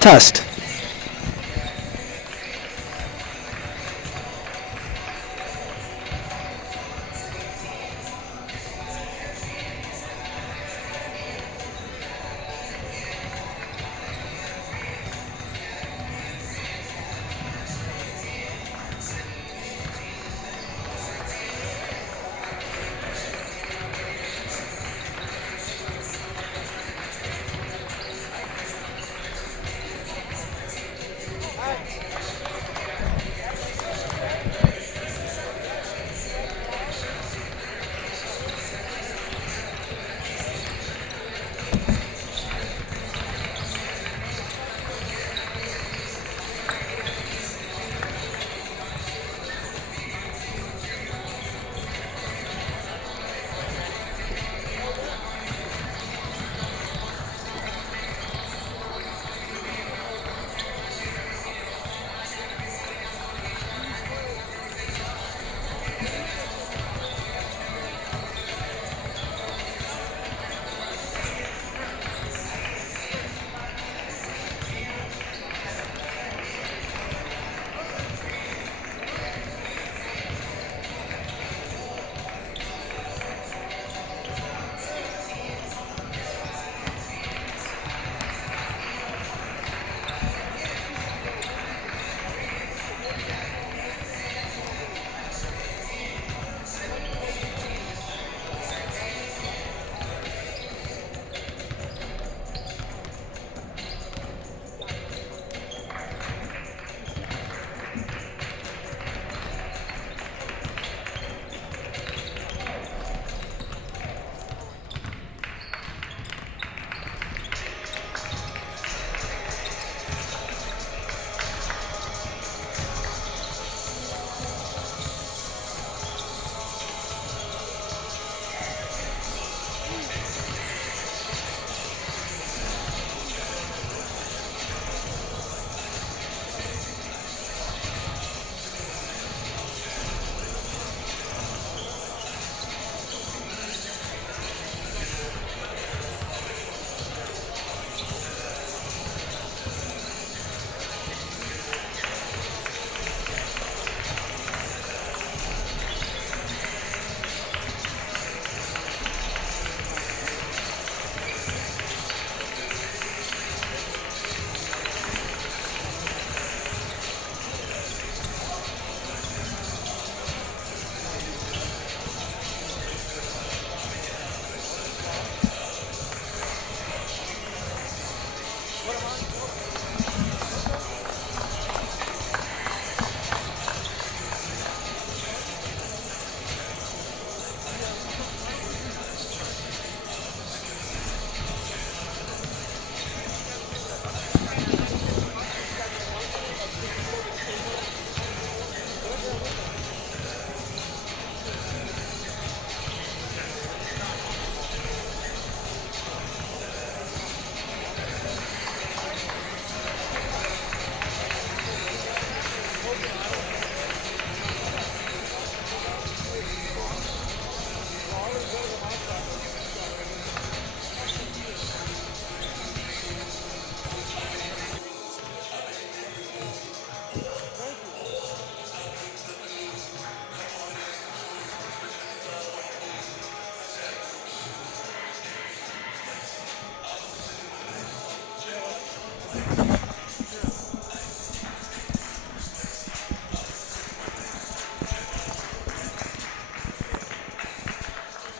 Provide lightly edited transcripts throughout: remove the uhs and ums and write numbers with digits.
Test.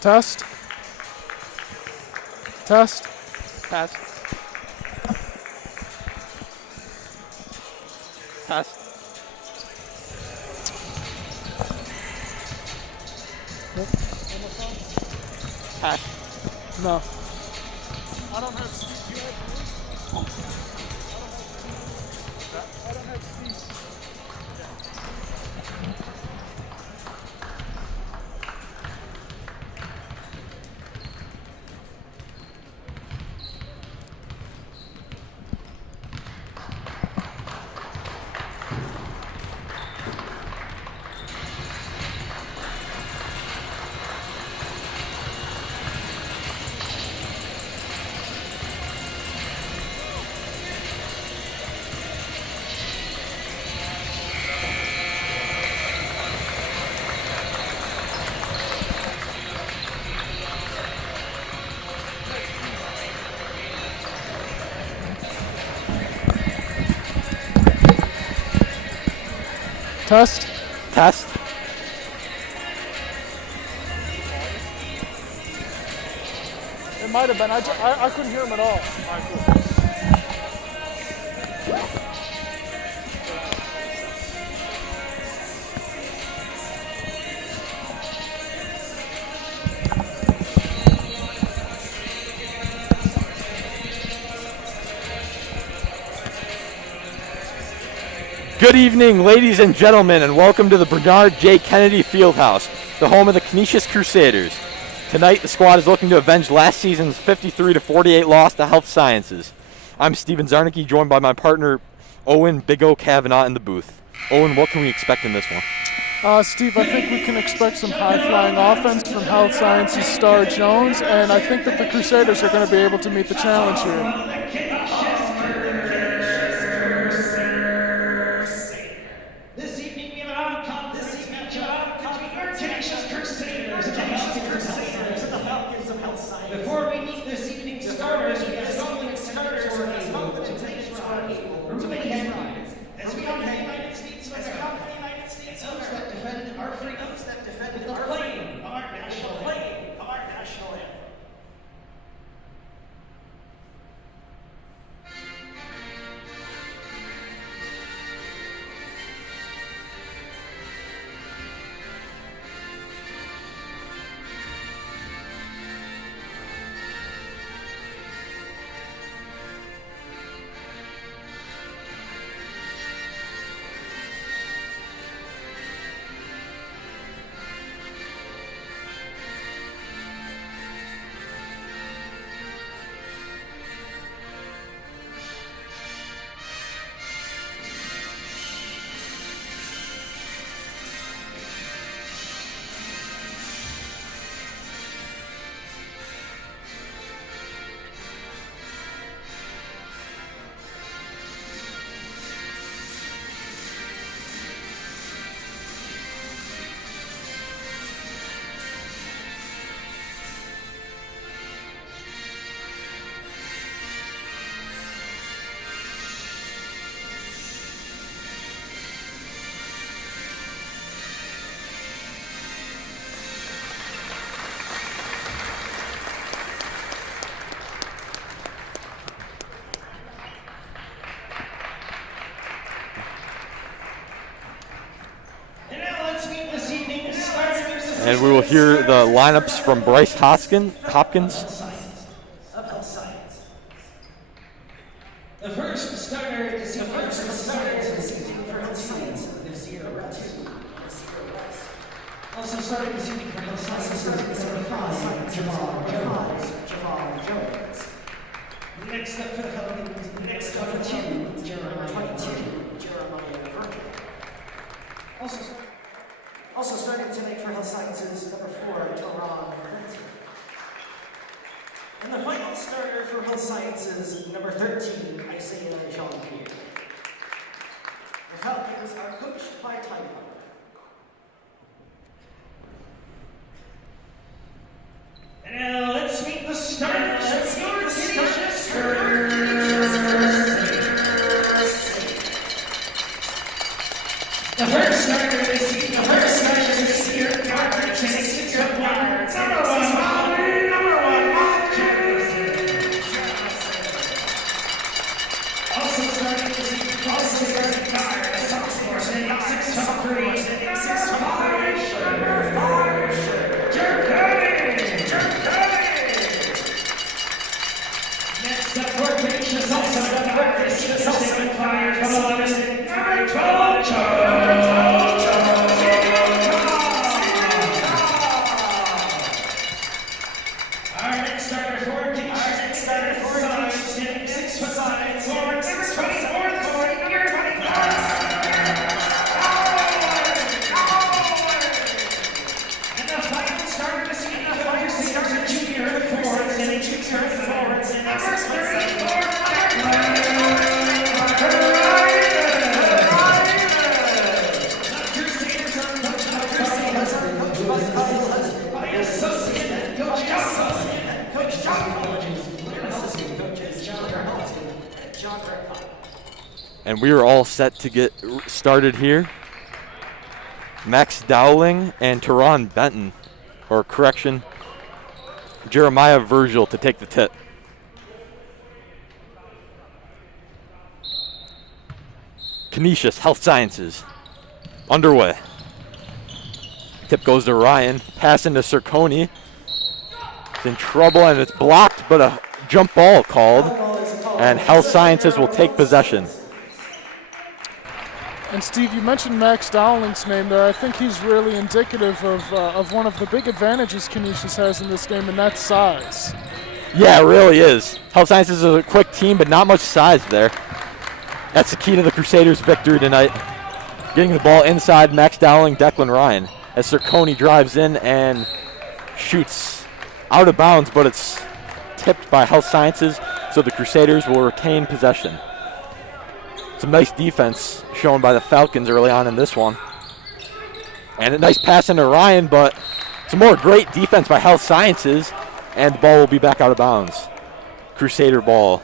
Test. Test. Test. Test. Test. No. I don't have Steve. Do you have Steve? I don't have Steve. Test. Test. It might have been. I couldn't hear him at all. Good evening, ladies and gentlemen, and welcome to the Bernard J. Kennedy Fieldhouse, the home of the Canisius Crusaders. Tonight, the squad is looking to avenge last season's 53-48 loss to Health Sciences. I'm Steven Zarnicki, joined by my partner, Owen Big O Kavanaugh, in the booth. Owen, what can we expect in this one? Steve, I think we can expect some high-flying offense from Health Sciences star Jones, and I think that the Crusaders are going to be able to meet the challenge here. This evening we have an outcome between our Canisius Crusaders and the Falcons of Health Science. Before we meet this evening's starters, we have some starters who are able to make headlines. As we are the United States, those that defended our freedoms, that defended the playing of our national anthem. And we will hear the lineups from Bryce Hopkins. Of Health Science. The first starter is for Health Science is 0-2. Also starting this evening for Health Science is number 5, Jamal Jones. Next up for the Falcons, next up for 22, Jeremiah Virgil. Also starting tonight for Health Sciences, number 4, Toron Curtin. And the final starter for Health Sciences, number 13, Isaiah Jean-Pierre. The Falcons are coached by Tyler. And now let's meet the starters. The first starter is here, Robert, 6 foot wide. Number one, Bob Jones. Also starting guard, a sophomore, standing 6'3", number 5, Jerk Cody. Next up for Canisius, also the guard, standing 5, from 11, number 12, And we are all set to get started here. Max Dowling and Teron Benton, or correction, Jeremiah Virgil to take the tip. Canisius Health Sciences underway. Tip goes to Ryan, pass into Cerconi. It's in trouble and it's blocked, but a jump ball called, and Health Sciences will take possession. And Steve, you mentioned Max Dowling's name there. I think he's really indicative of one of the big advantages Canisius has in this game, and that's size. Yeah, it really is. Health Sciences is a quick team, but not much size there. That's the key to the Crusaders' victory tonight. Getting the ball inside, Max Dowling, Declan Ryan, as Cerconi drives in and shoots out of bounds, but it's tipped by Health Sciences, so the Crusaders will retain possession. Some nice defense shown by the Falcons early on in this one. And a nice pass into Ryan, but some more great defense by Health Sciences, and the ball will be back out of bounds. Crusader ball.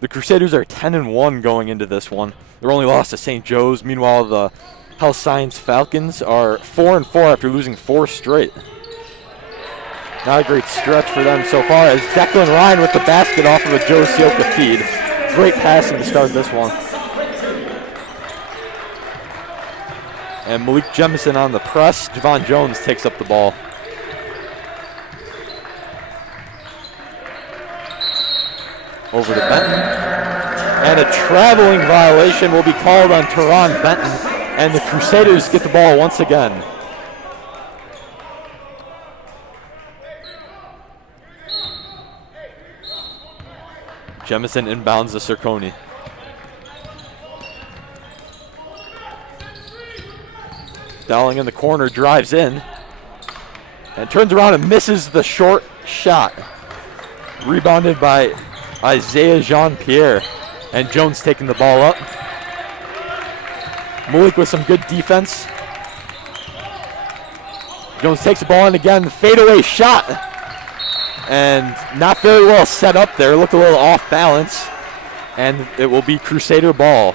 The Crusaders are 10-1 going into this one. They're only lost to St. Joe's. Meanwhile, the Health Science Falcons are 4-4 after losing 4 straight. Not a great stretch for them so far, as Declan Ryan with the basket off of a Joe Sioka feed. Great passing to start this one. And Malik Jemison on the press. Javon Jones takes up the ball. Over to Benton. And a traveling violation will be called on Teron Benton, and the Crusaders get the ball once again. Jemison inbounds to Cerconi. Dowling in the corner, drives in, and turns around and misses the short shot. Rebounded by Isaiah Jean-Pierre, and Jones taking the ball up. Malik with some good defense. Jones takes the ball in again, fadeaway shot. And not very well set up there, looked a little off balance. And it will be Crusader ball.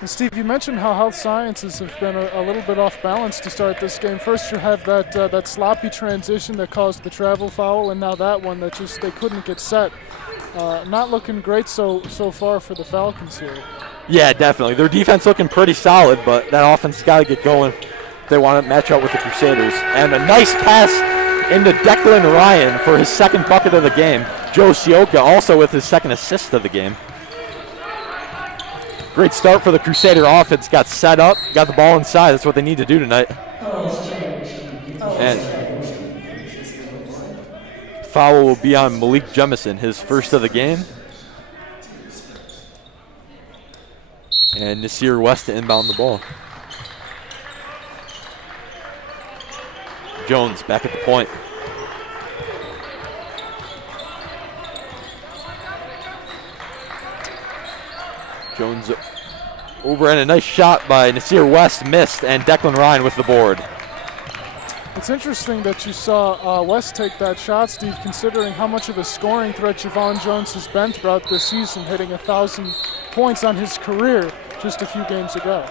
And Steve, you mentioned how Health Sciences have been a little bit off balance to start this game. First you have that sloppy transition that caused the travel foul, and now that one that just they couldn't get set. Not looking great so far for the Falcons here. Yeah, definitely. Their defense looking pretty solid, but that offense got to get going if they want to match up with the Crusaders. And a nice pass into Declan Ryan for his second bucket of the game. Joe Sioka also with his second assist of the game. Great start for the Crusader offense. Got set up, got the ball inside. That's what they need to do tonight. And foul will be on Malik Jemison, his first of the game. And Nasir West to inbound the ball. Jones back at the point. Jones over, and a nice shot by Nasir West missed, and Declan Ryan with the board. It's interesting that you saw West take that shot, Steve, considering how much of a scoring threat Javon Jones has been throughout this season, hitting 1,000 points on his career just a few games ago.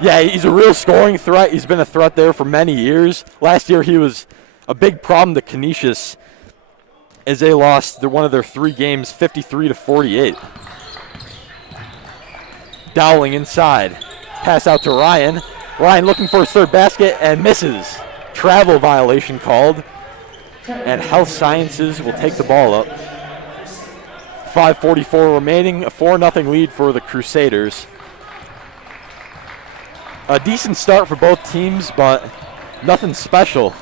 Yeah, he's a real scoring threat. He's been a threat there for many years. Last year he was a big problem to Canisius as they lost one of their 3 games 53-48. Dowling inside. Pass out to Ryan. Ryan looking for his third basket and misses. Travel violation called. And Health Sciences will take the ball up. 5:44 remaining. A 4-0 lead for the Crusaders. A decent start for both teams, but nothing special.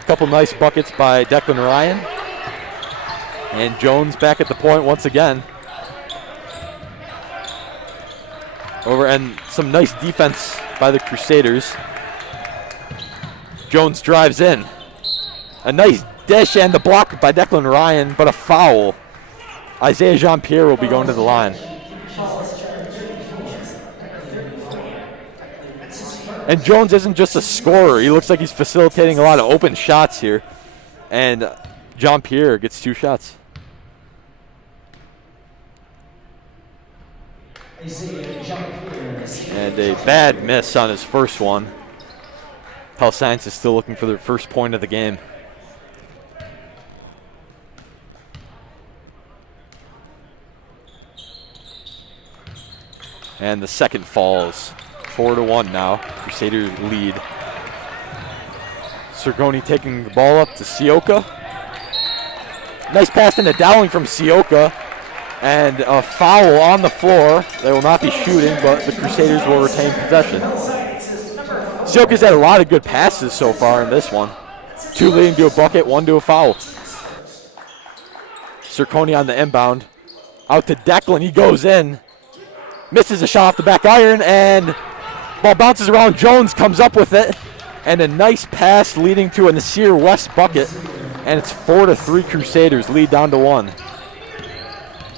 A couple nice buckets by Declan Ryan. And Jones back at the point once again. Over, and some nice defense by the Crusaders. Jones drives in. A nice dish and the block by Declan Ryan, but a foul. Isaiah Jean-Pierre will be going to the line. And Jones isn't just a scorer. He looks like he's facilitating a lot of open shots here. And Jean-Pierre gets 2 shots. And a bad miss on his first one. Health Science is still looking for their first point of the game. And the second falls. 4-1 now. Crusaders lead. Sergoni taking the ball up to Sioka. Nice pass into Dowling from Sioka. And a foul on the floor. They will not be shooting, but the Crusaders will retain possession. Sioka's had a lot of good passes so far in this one. 2 leading to a bucket, 1 to a foul. Sergoni on the inbound. Out to Declan, he goes in. Misses a shot off the back iron, and ball bounces around. Jones comes up with it, and a nice pass leading to a Nasir West bucket, and it's 4-3 Crusaders, lead down to 1.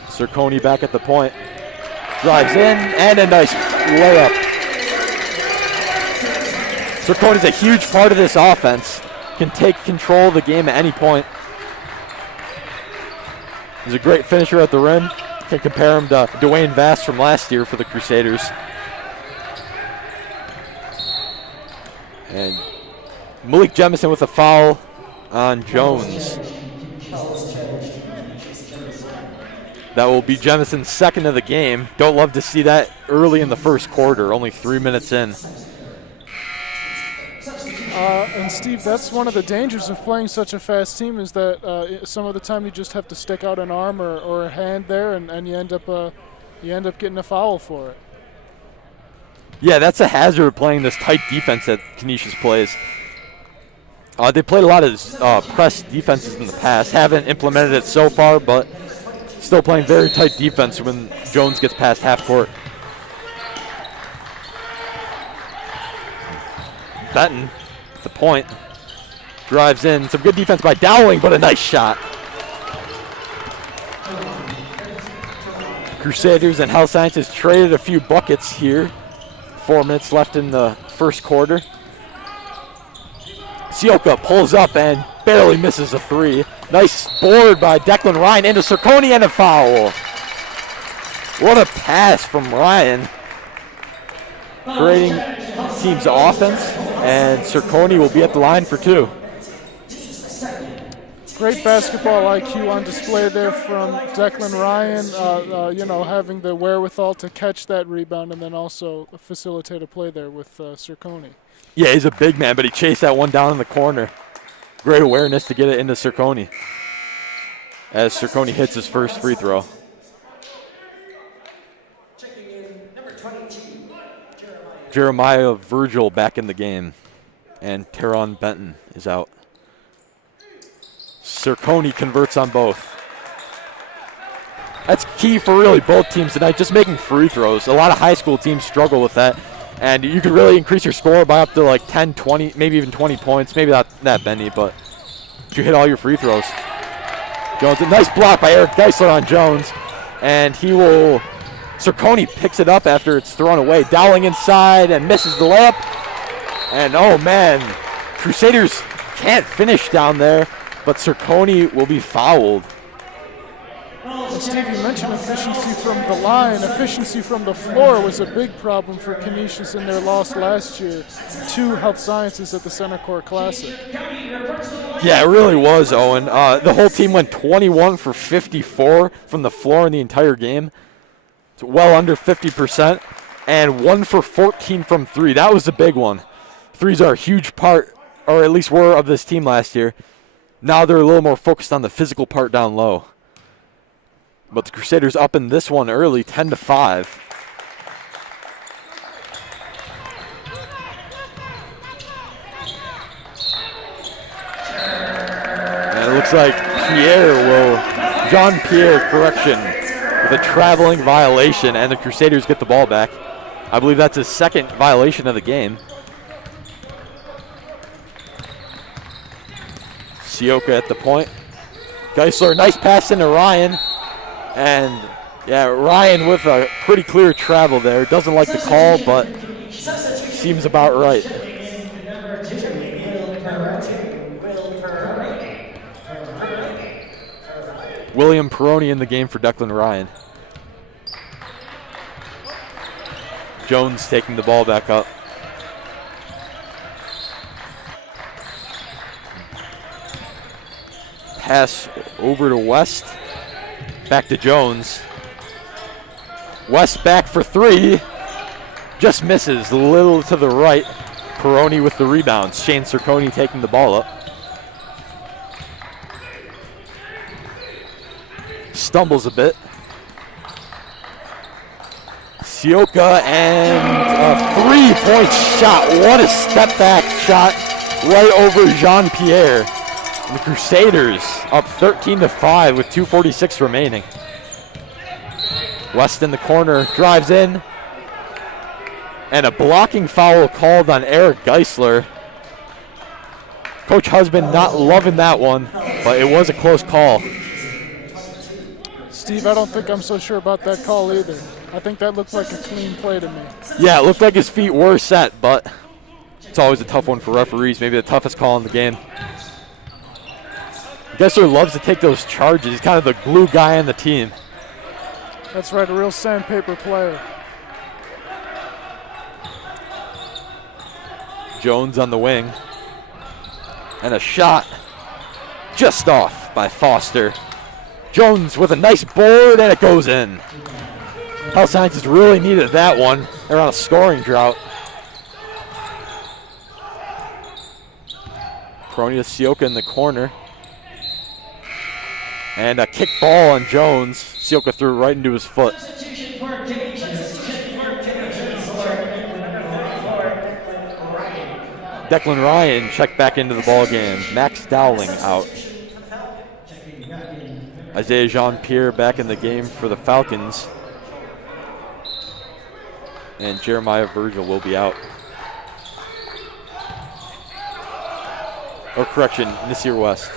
Sergoni back at the point, drives in, and a nice layup. Sergoni's a huge part of this offense, can take control of the game at any point. He's a great finisher at the rim. Can compare him to Dwayne Vass from last year for the Crusaders. And Malik Jemison with a foul on Jones. That will be Jemison's second of the game. Don't love to see that early in the first quarter, only 3 minutes in. And Steve, that's one of the dangers of playing such a fast team, is that some of the time you just have to stick out an arm or a hand there, and you end up getting a foul for it. Yeah, that's a hazard of playing this tight defense that Canisius plays. They played a lot of press defenses in the past. Haven't implemented it so far, but still playing very tight defense when Jones gets past half court. Benton, the point, drives in. Some good defense by Dowling, but a nice shot. Crusaders and Health Sciences traded a few buckets here. 4 minutes left in the first quarter. Sioka pulls up and barely misses a 3. Nice board by Declan Ryan into Sergoni, and a foul. What a pass from Ryan. Creating team's offense, and Sergoni will be at the line for 2. Great basketball IQ on display there from Declan Ryan, having the wherewithal to catch that rebound and then also facilitate a play there with Sergoni. Yeah, he's a big man, but he chased that one down in the corner. Great awareness to get it into Sergoni as Sergoni hits his first free throw. Jeremiah Virgil back in the game, and Teron Benton is out. Sergoni converts on both. That's key for really both teams tonight, just making free throws. A lot of high school teams struggle with that, and you can really increase your score by up to like 10, 20, maybe even 20 points. Maybe not that many, but if you hit all your free throws. Jones, a nice block by Eric Geisler on Jones, and Sergoni picks it up after it's thrown away. Dowling inside and misses the layup. And oh man, Crusaders can't finish down there, but Sergoni will be fouled. And Steve, you mentioned efficiency from the line. Efficiency from the floor was a big problem for Canisius in their loss last year to Health Sciences at the Center Court Classic. Yeah, it really was, Owen. The whole team went 21 for 54 from the floor in the entire game. It's well under 50%. And 1 for 14 from 3. That was the big one. Threes are a huge part, or at least were, of this team last year. Now they're a little more focused on the physical part down low. But the Crusaders up in this one early, 10-5. And it looks like Jean-Pierre correction with a traveling violation, and the Crusaders get the ball back. I believe that's his second violation of the game. Sioka at the point. Geisler, nice pass into Ryan. And yeah, Ryan with a pretty clear travel there. Doesn't like the call, but seems about right. William Peroni in the game for Declan Ryan. Jones taking the ball back up. Pass over to West. Back to Jones. West back for three. Just misses a little to the right. Peroni with the rebound. Shane Cerconi taking the ball up. Stumbles a bit. Sioka and a three-point shot. What a step-back shot right over Jean-Pierre. And the Crusaders up 13-5 with 2:46 remaining. West in the corner, drives in. And a blocking foul called on Eric Geisler. Coach Husband not loving that one, but it was a close call. Steve, I don't think I'm so sure about that call either. I think that looked like a clean play to me. Yeah, it looked like his feet were set, but it's always a tough one for referees. Maybe the toughest call in the game. Geisler loves to take those charges. He's kind of the glue guy on the team. That's right, a real sandpaper player. Jones on the wing. And a shot just off by Foster. Jones with a nice board, and it goes in. Health Sciences really needed that one. They're on a scoring drought. Peroni to Sioka in the corner. And a kick ball on Jones. Sioka threw it right into his foot. Declan Ryan checked back into the ball game. Max Dowling out. Isaiah Jean-Pierre back in the game for the Falcons. And Jeremiah Virgil will be out. Or correction, Nasir West.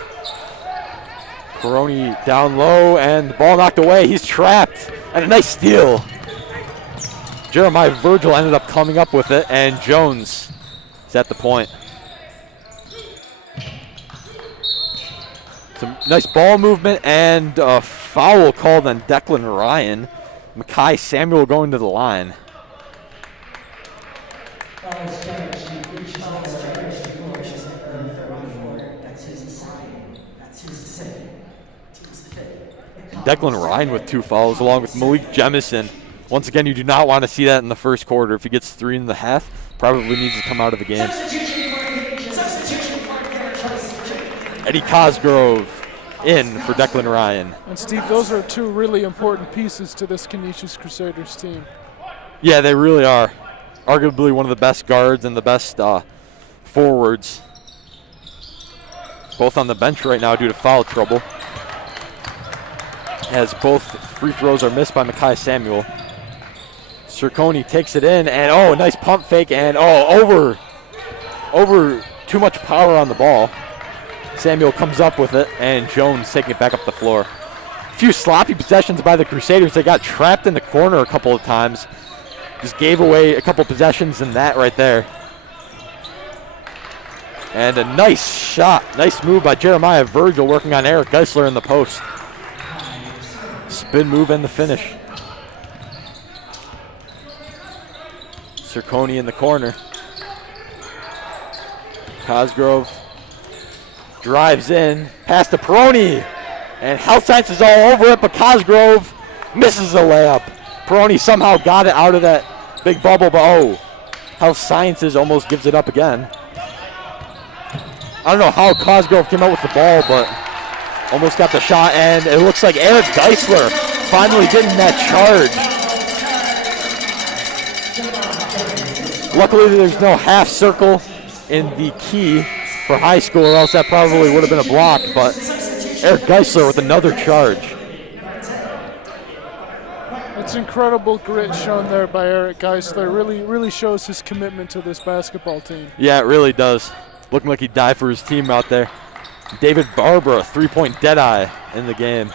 Peroni down low and the ball knocked away. He's trapped. And a nice steal. Jeremiah Virgil ended up coming up with it, and Jones is at the point. Some nice ball movement and a foul called on Declan Ryan. Makai Samuel going to the line. Declan Ryan with 2 fouls along with Malik Jemison. Once again, you do not want to see that in the first quarter. If he gets 3.5, probably needs to come out of the game. Eddie Cosgrove in for Declan Ryan. And Steve, those are 2 really important pieces to this Canisius Crusaders team. Yeah, they really are. Arguably one of the best guards and the best forwards. Both on the bench right now due to foul trouble. As both free throws are missed by Makai Samuel. Cerconi takes it in, and a nice pump fake, and over too much power on the ball. Samuel comes up with it, and Jones taking it back up the floor. A few sloppy possessions by the Crusaders. They got trapped in the corner a couple of times. Just gave away a couple possessions in that right there. And a nice shot. Nice move by Jeremiah Virgil working on Eric Geisler in the post. Spin move and the finish. Cerconi in the corner. Cosgrove drives in. Pass to Peroni. And Health Science is all over it, but Cosgrove misses the layup. Peroni somehow got it out of that big bubble, but Health Sciences almost gives it up again. I don't know how Cosgrove came out with the ball, but almost got the shot, and it looks like Eric Geisler finally getting that charge. Luckily, there's no half circle in the key for high school, or else that probably would have been a block, but Eric Geisler with another charge. It's incredible grit shown there by Eric Geisler. Really shows his commitment to this basketball team. Yeah, it really does. Looking like he'd die for his team out there. David Barbara, 3-point deadeye in the game.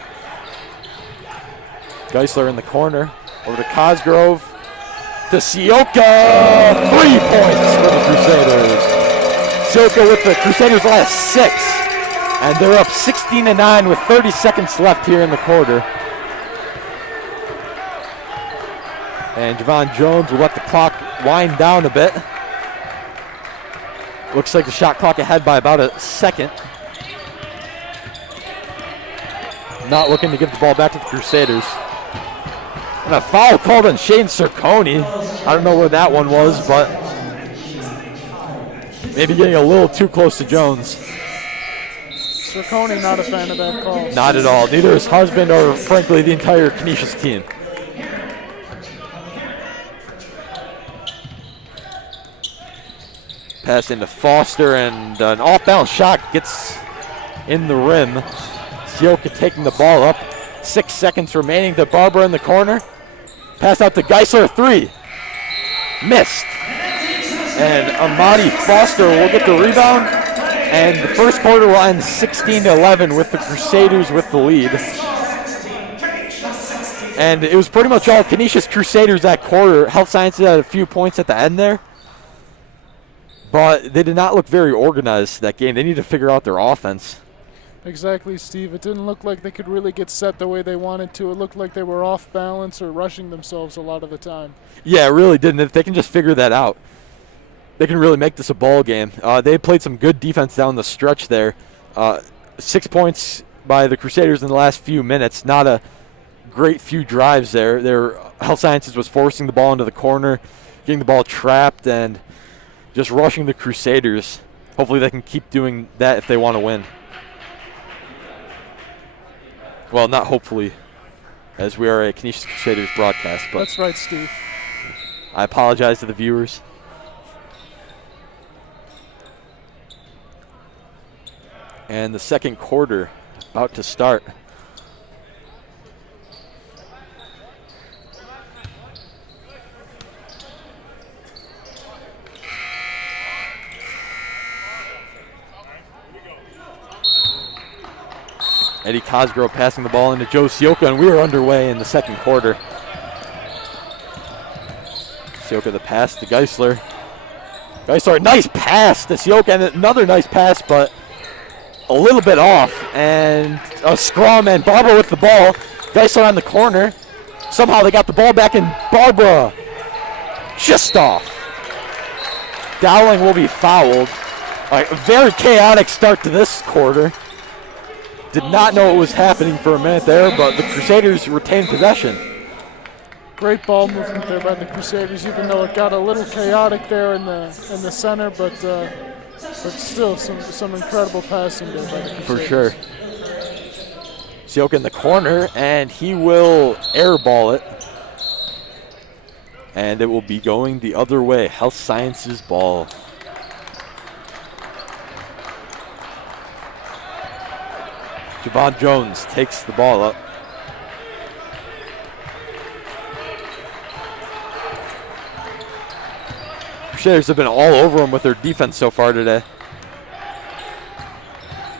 Geisler in the corner. Over to Cosgrove. To Sioka. 3 points for the Crusaders. Sioka with the Crusaders' last 6. And they're up 16-9 with 30 seconds left here in the quarter. And Javon Jones will let the clock wind down a bit. Looks like the shot clock ahead by about a second. Not looking to give the ball back to the Crusaders. And a foul called on Shane Cerconi. I don't know where that one was, but maybe getting a little too close to Jones. Cerconi not a fan of that call. Not at all. Neither his husband or, frankly, the entire Canisius team. Pass into Foster, and an off-balance shot gets in the rim. Sioka taking the ball up. 6 seconds remaining to Barber in the corner. Pass out to Geisler, 3. Missed. And Amadi Foster will get the rebound. And the first quarter will end 16-11 with the Crusaders with the lead. And it was pretty much all Canisius Crusaders that quarter. Health Sciences had a few points at the end there. But they did not look very organized that game. They need to figure out their offense. Exactly, Steve. It didn't look like they could really get set the way they wanted to. It looked like they were off balance or rushing themselves a lot of the time. Yeah, it really didn't. If they can just figure that out, they can really make this a ball game. They played some good defense down the stretch there. 6 points by the Crusaders in the last few minutes. Not a great few drives there. Their Health Sciences was forcing the ball into the corner, getting the ball trapped, and just rushing the Crusaders. Hopefully they can keep doing that if they want to win. Well, not hopefully, as we are a Canisius Crusaders broadcast. But that's right, Steve. I apologize to the viewers. And the second quarter about to start. Eddie Cosgrove passing the ball into Joe Sioka, and we are underway in the second quarter. Sioka the pass to Geisler. Geisler, nice pass to Sioka, and another nice pass, but a little bit off. And a scrum, and Barbara with the ball. Geisler on the corner. Somehow they got the ball back, and Barbara just off. Dowling will be fouled. A very chaotic start to this quarter. Did not know what was happening for a minute there, but the Crusaders retained possession. Great ball movement there by the Crusaders, even though it got a little chaotic there in the center, but still some incredible passing there by the Crusaders. For sure. Sioka in the corner, and he will airball it. And it will be going the other way. Health Sciences ball. Javon Jones takes the ball up. Crusaders have been all over him with their defense so far today.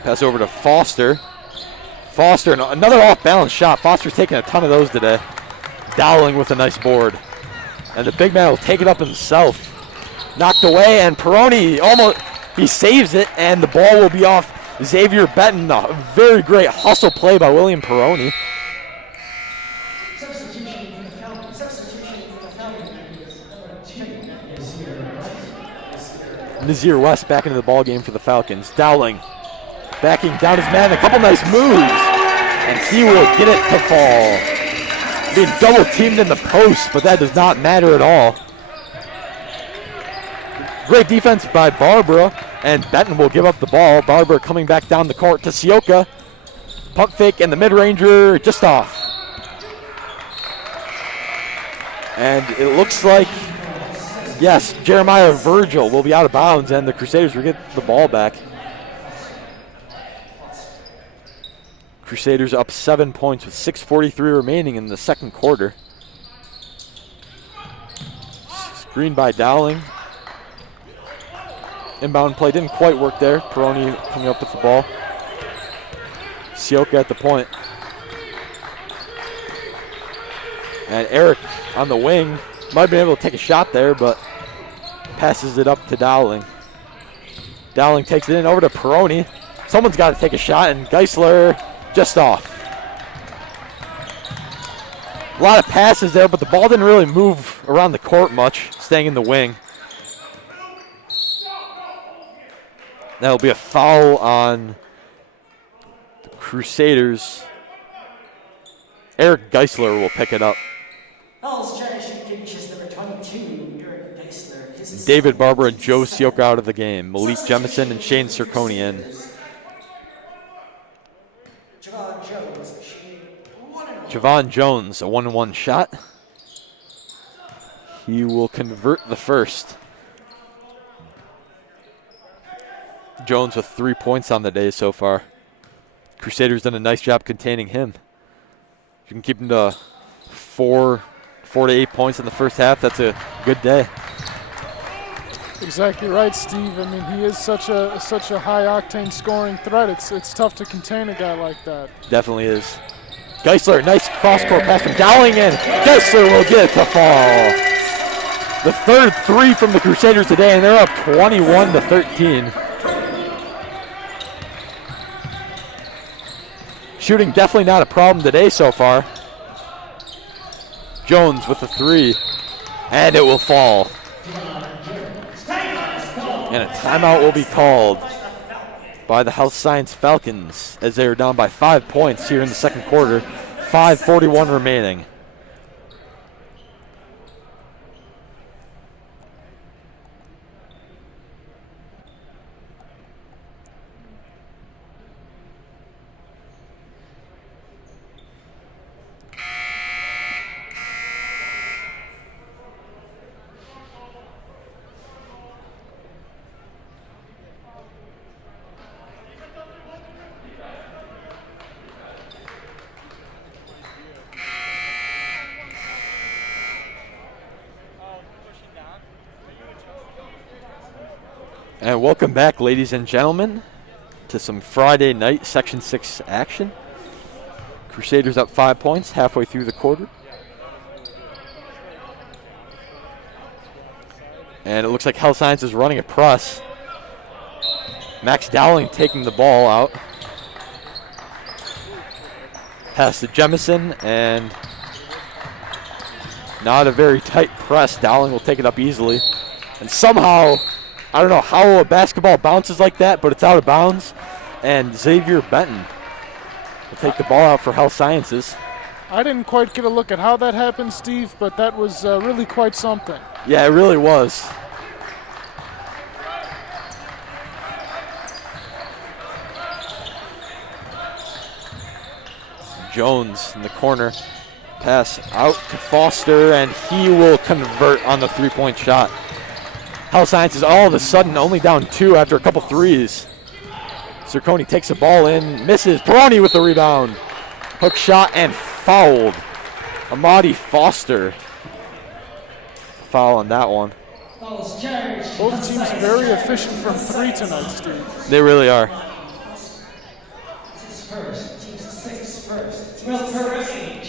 Pass over to Foster. Foster, another off-balance shot. Foster's taking a ton of those today. Dowling with a nice board. And the big man will take it up himself. Knocked away, and Peroni he saves it, and the ball will be off Xavier Benton. A very great hustle play by William Peroni. Nazir West back into the ball game for the Falcons. Dowling backing down his man. A couple nice moves, and he will get it to fall. Being double teamed in the post, but that does not matter at all. Great defense by Barbara, and Benton will give up the ball. Barbara coming back down the court to Sioka. Pump fake, and the mid-ranger just off. And it looks like, yes, Jeremiah Virgil will be out of bounds, and the Crusaders will get the ball back. Crusaders up 7 points with 6:43 remaining in the second quarter. Screen by Dowling. Inbound play didn't quite work there. Peroni coming up with the ball. Sioka at the point. And Eric on the wing. Might have been able to take a shot there, but passes it up to Dowling. Dowling takes it in over to Peroni. Someone's got to take a shot, and Geisler just off. A lot of passes there, but the ball didn't really move around the court much, staying in the wing. That'll be a foul on the Crusaders. Eric Geisler will pick it up. Fouls charged to Canisius number 22, Eric Geisler. His David Barber and Joe Sioka out of the game. Malik Jemison and Shane Circoni in. Javon Jones, shooting 1-0. Javon Jones, a 1-1 shot. He will convert the first. Jones with 3 points on the day so far. Crusaders done a nice job containing him. If you can keep him to 4 to 8 points in the first half, that's a good day. Exactly right, Steve. I mean, he is such a high-octane scoring threat. It's tough to contain a guy like that. Definitely is. Geisler, nice cross-court pass from Dowling in. Geisler will get it to fall. The third three from the Crusaders today, and they're up 21-13. Shooting definitely not a problem today so far. Jones with the three, and it will fall. And a timeout will be called by the Health Science Falcons as they are down by 5 points here in the second quarter. 5:41 remaining. And welcome back, ladies and gentlemen, to some Friday night Section 6 action. Crusaders up 5 points halfway through the quarter. And it looks like Health Science is running a press. Max Dowling taking the ball out. Pass to Jemison, and not a very tight press. Dowling will take it up easily. And somehow, I don't know how a basketball bounces like that, but it's out of bounds. And Xavier Benton will take the ball out for Health Sciences. I didn't quite get a look at how that happened, Steve, but that was really quite something. Yeah, it really was. Jones in the corner. Pass out to Foster, and he will convert on the three-point shot. Health Sciences all of a sudden only down 2 after a couple threes. Circoni takes the ball in, misses. Peroni with the rebound. Hook shot and fouled. Amadi Foster. Foul on that one. Fouls charged. Both teams very efficient from 3 tonight, Steve. They really are. This is first. Team 6 first. Will Peroni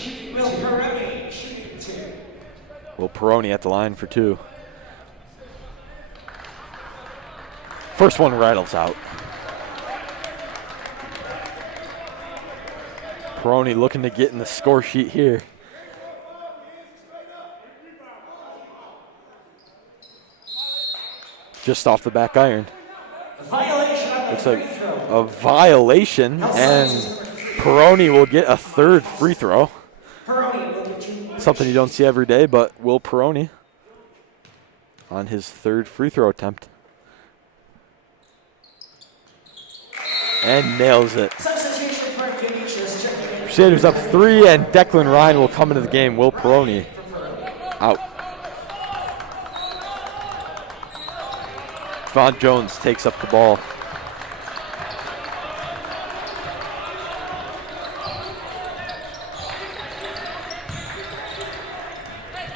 shooting 2. Will Peroni at the line for 2. First one rattles out. Peroni looking to get in the score sheet here. Just off the back iron. Violation of the Looks like free throw. a violation, and Peroni will get a third free throw. Peroni will get 2 points. Something you don't see every day, but Will Peroni on his third free throw attempt. And nails it. Substitution for Canisius. Crusaders up 3, and Declan Ryan will come into the game. Will Peroni out. Javon Jones takes up the ball.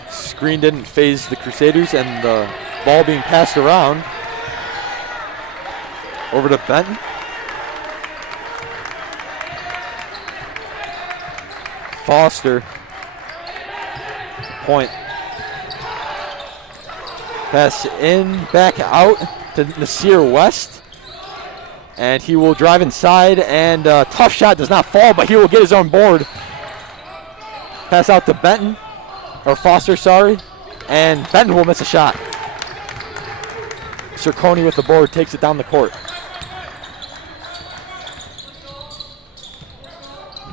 Screen didn't phase the Crusaders, and the ball being passed around. Over to Benton. Foster. Point. Pass in, back out to Nasir West. And he will drive inside, and tough shot does not fall, but he will get his own board. Pass out to Benton, or Foster, sorry. and Benton will miss a shot. Circoni with the board takes it down the court.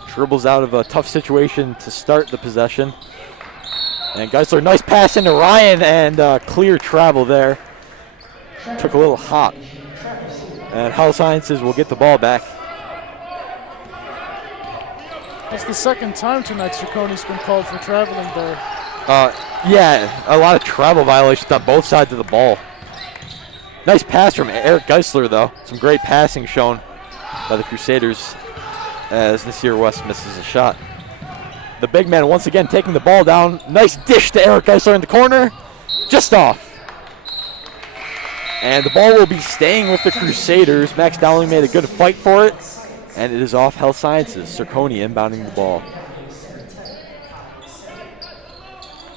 Dribbles out of a tough situation to start the possession. And Geisler, nice pass into Ryan, and clear travel there. Took a little hop. And Health Sciences will get the ball back. It's the second time tonight Circoni's been called for traveling there. Yeah, a lot of travel violations on both sides of the ball. Nice pass from Eric Geisler, though. Some great passing shown by the Crusaders as Nasir West misses a shot. The big man once again taking the ball down. Nice dish to Eric Geisler in the corner. Just off. And the ball will be staying with the Crusaders. Max Dowling made a good fight for it. And it is off Health Sciences. Circoni inbounding the ball.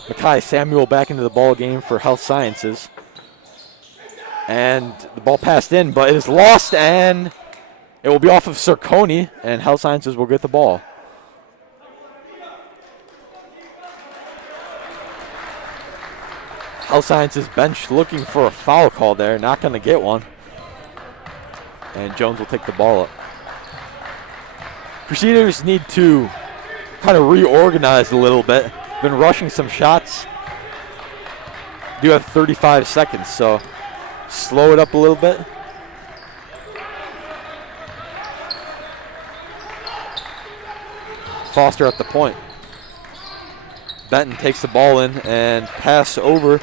Makai Samuel back into the ball game for Health Sciences. And the ball passed in, but it is lost, and it will be off of Circoni, and Health Sciences will get the ball. Health Sciences bench looking for a foul call there, not going to get one. And Jones will take the ball up. Crusaders need to kind of reorganize a little bit. Been rushing some shots. Do have 35 seconds, so slow it up a little bit. Foster at the point. Benton takes the ball in and pass over.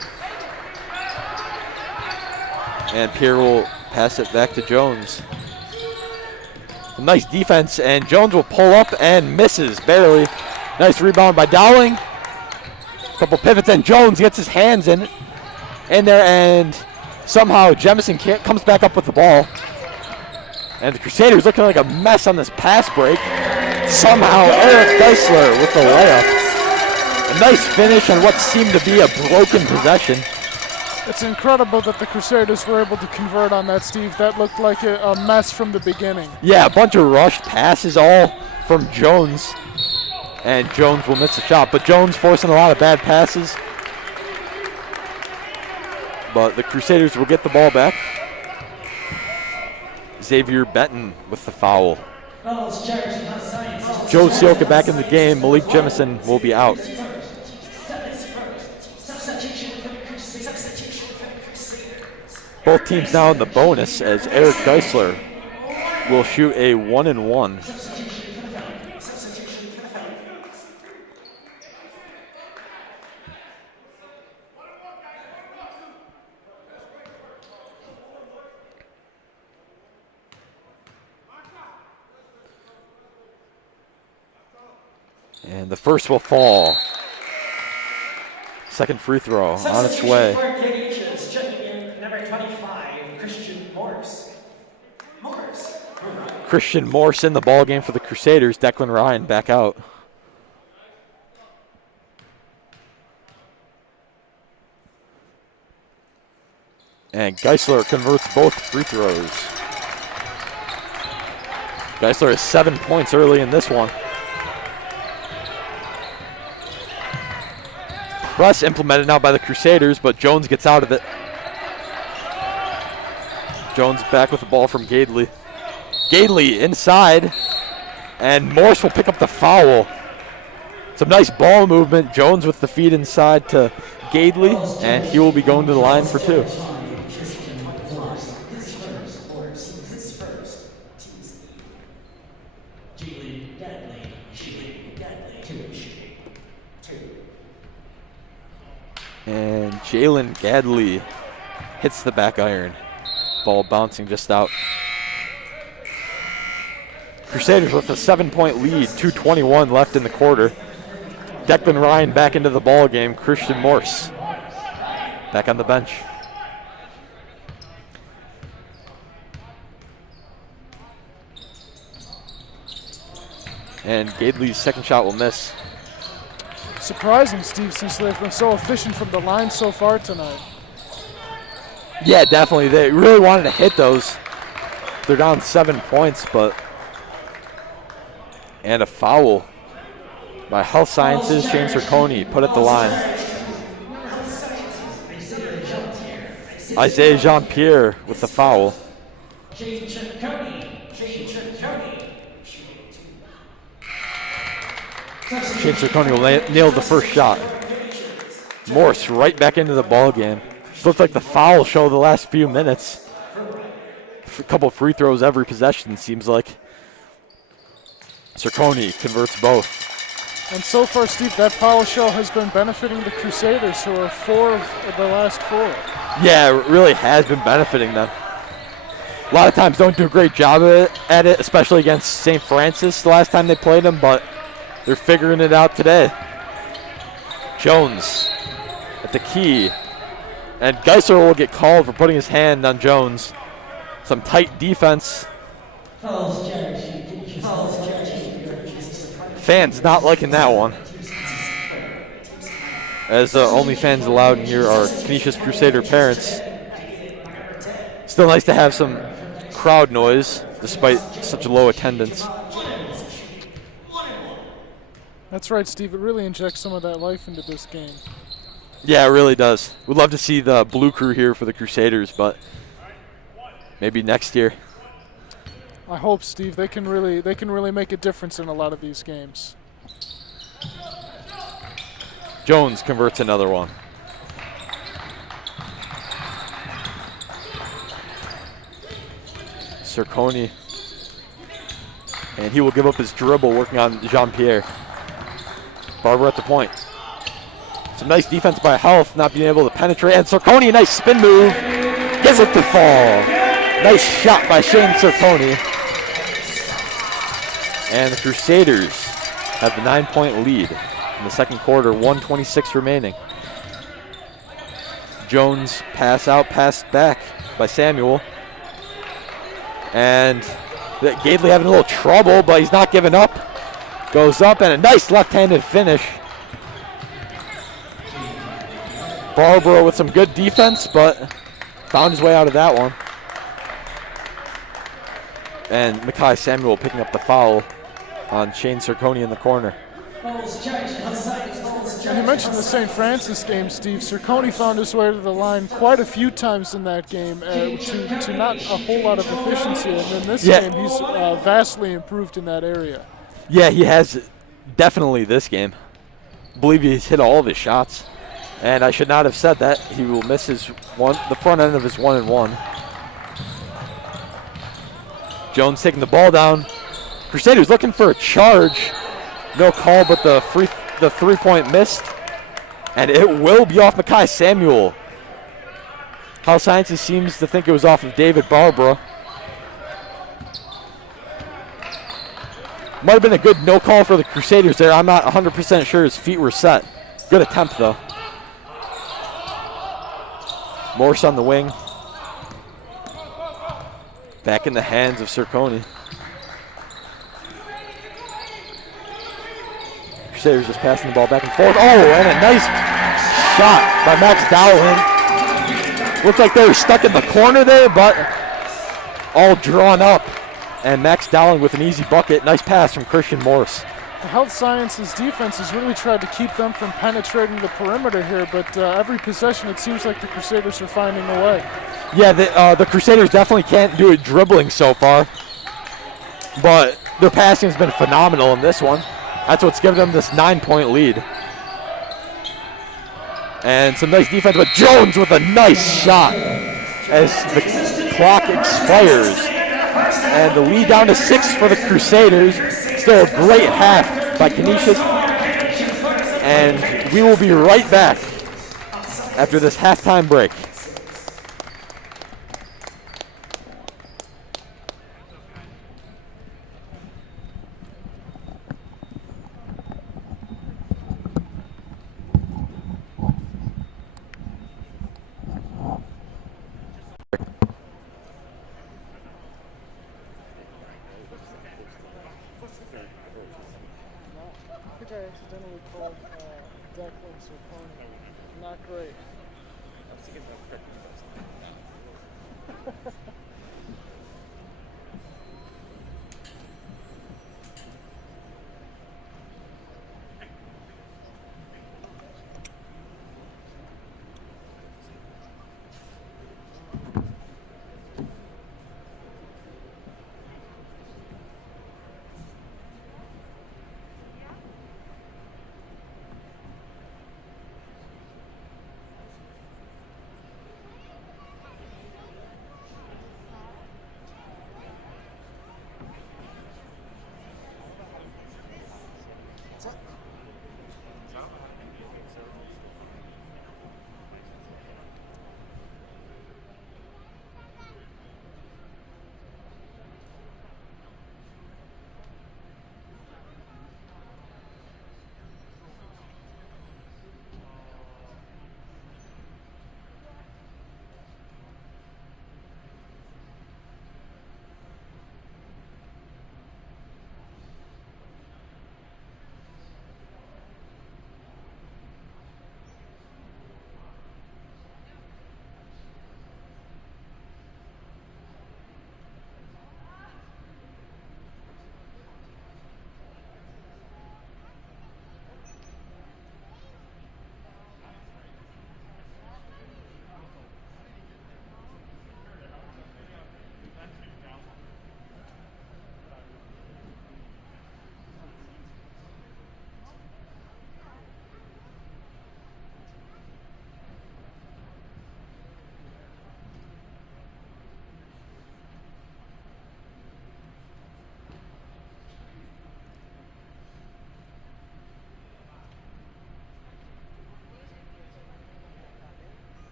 And Pierre will pass it back to Jones. Nice defense, and Jones will pull up and misses barely. Nice rebound by Dowling. Couple pivots, and Jones gets his hands in there, and somehow Jemison comes back up with the ball. And the Crusaders looking like a mess on this pass break. Somehow Eric Geisler with the layup. A nice finish on what seemed to be a broken possession. It's incredible that the Crusaders were able to convert on that, Steve. That looked like a mess from the beginning. Yeah, a bunch of rushed passes all from Jones. And Jones will miss a shot. But Jones forcing a lot of bad passes. But the Crusaders will get the ball back. Xavier Benton with the foul. Joe Sioka back in the game. Malik Jemison will be out. Both teams now in the bonus as Eric Geisler will shoot a 1-and-1. And the first will fall. Second free throw on its way. Christian Morse in the ball game for the Crusaders. Declan Ryan back out. And Geisler converts both free throws. Geisler has 7 points early in this one. Press implemented now by the Crusaders, but Jones gets out of it. Jones back with the ball from Gadley. Gadley inside, and Morse will pick up the foul. Some nice ball movement. Jones with the feed inside to Gadley, and he will be going to the line for two. And Jalen Gadley hits the back iron. Ball bouncing just out. Crusaders with a 7-point lead, 2:21 left in the quarter. Declan Ryan back into the ball game. Christian Morse back on the bench. And Gadley's second shot will miss. Surprising, Steve, since they've been so efficient from the line so far tonight. Yeah, definitely. They really wanted to hit those. They're down 7 points, but... And a foul by Health Sciences. James Circoni put at the line. Isaiah Jean-Pierre with the foul. Shane Ciccone. Shane Ciccone will nail the first shot. Morse right back into the ball game. Looked like the foul show the last few minutes. A couple free throws every possession, seems like. Ciccone converts both. And so far, Steve, that foul show has been benefiting the Crusaders, who are 4 of the last 4. Yeah, it really has been benefiting them. A lot of times don't do a great job at it, especially against St. Francis the last time they played them, but they're figuring it out today. Jones at the key. And Geisler will get called for putting his hand on Jones. Some tight defense. Fans not liking that one. As only fans allowed in here are Canisius Crusader parents. Still nice to have some crowd noise despite such a low attendance. That's right, Steve. It really injects some of that life into this game. Yeah, it really does. We'd love to see the blue crew here for the Crusaders, but maybe next year. I hope, Steve. They can really make a difference in a lot of these games. Jones converts another one. Ciccone. And he will give up his dribble working on Jean-Pierre. Barber at the point. Some nice defense by Health, not being able to penetrate. And Ciccone, nice spin move. Gets it to fall. Nice shot by Shane Ciccone. And the Crusaders have the 9-point lead in the second quarter, 1:26 remaining. Jones pass out, pass back by Samuel. And Gately having a little trouble, but he's not giving up. Goes up and a nice left-handed finish. Barbaro with some good defense, but found his way out of that one. And Makai Samuel picking up the foul on Shane Ciccone in the corner. And you mentioned the St. Francis game, Steve. Ciccone found his way to the line quite a few times in that game to not a whole lot of efficiency. And in this game, he's vastly improved in that area. Yeah, he has definitely this game. I believe he's hit all of his shots. And I should not have said that. He will miss the front end of his 1-and-1. Jones taking the ball down. Crusaders looking for a charge. No call, but the three-point missed. And it will be off Makai Samuel. Health Sciences seems to think it was off of David Barbara. Might have been a good no call for the Crusaders there. I'm not 100% sure his feet were set. Good attempt, though. Morse on the wing. Back in the hands of Ciccone. Crusaders just passing the ball back and forth. Oh, and a nice shot by Max Dowling. Looked like they were stuck in the corner there, but all drawn up. And Max Dowling with an easy bucket. Nice pass from Christian Morse. The Health Sciences defense has really tried to keep them from penetrating the perimeter here, but every possession it seems like the Crusaders are finding a way. Yeah, the Crusaders definitely can't do it dribbling so far, but their passing has been phenomenal in this one. That's what's given them this 9-point lead. And some nice defense, but Jones with a nice shot as the clock expires. And the lead down to 6 for the Crusaders. Still a great half by Canisius. And we will be right back after this halftime break. I think I accidentally called Declan Ciccone. Not great.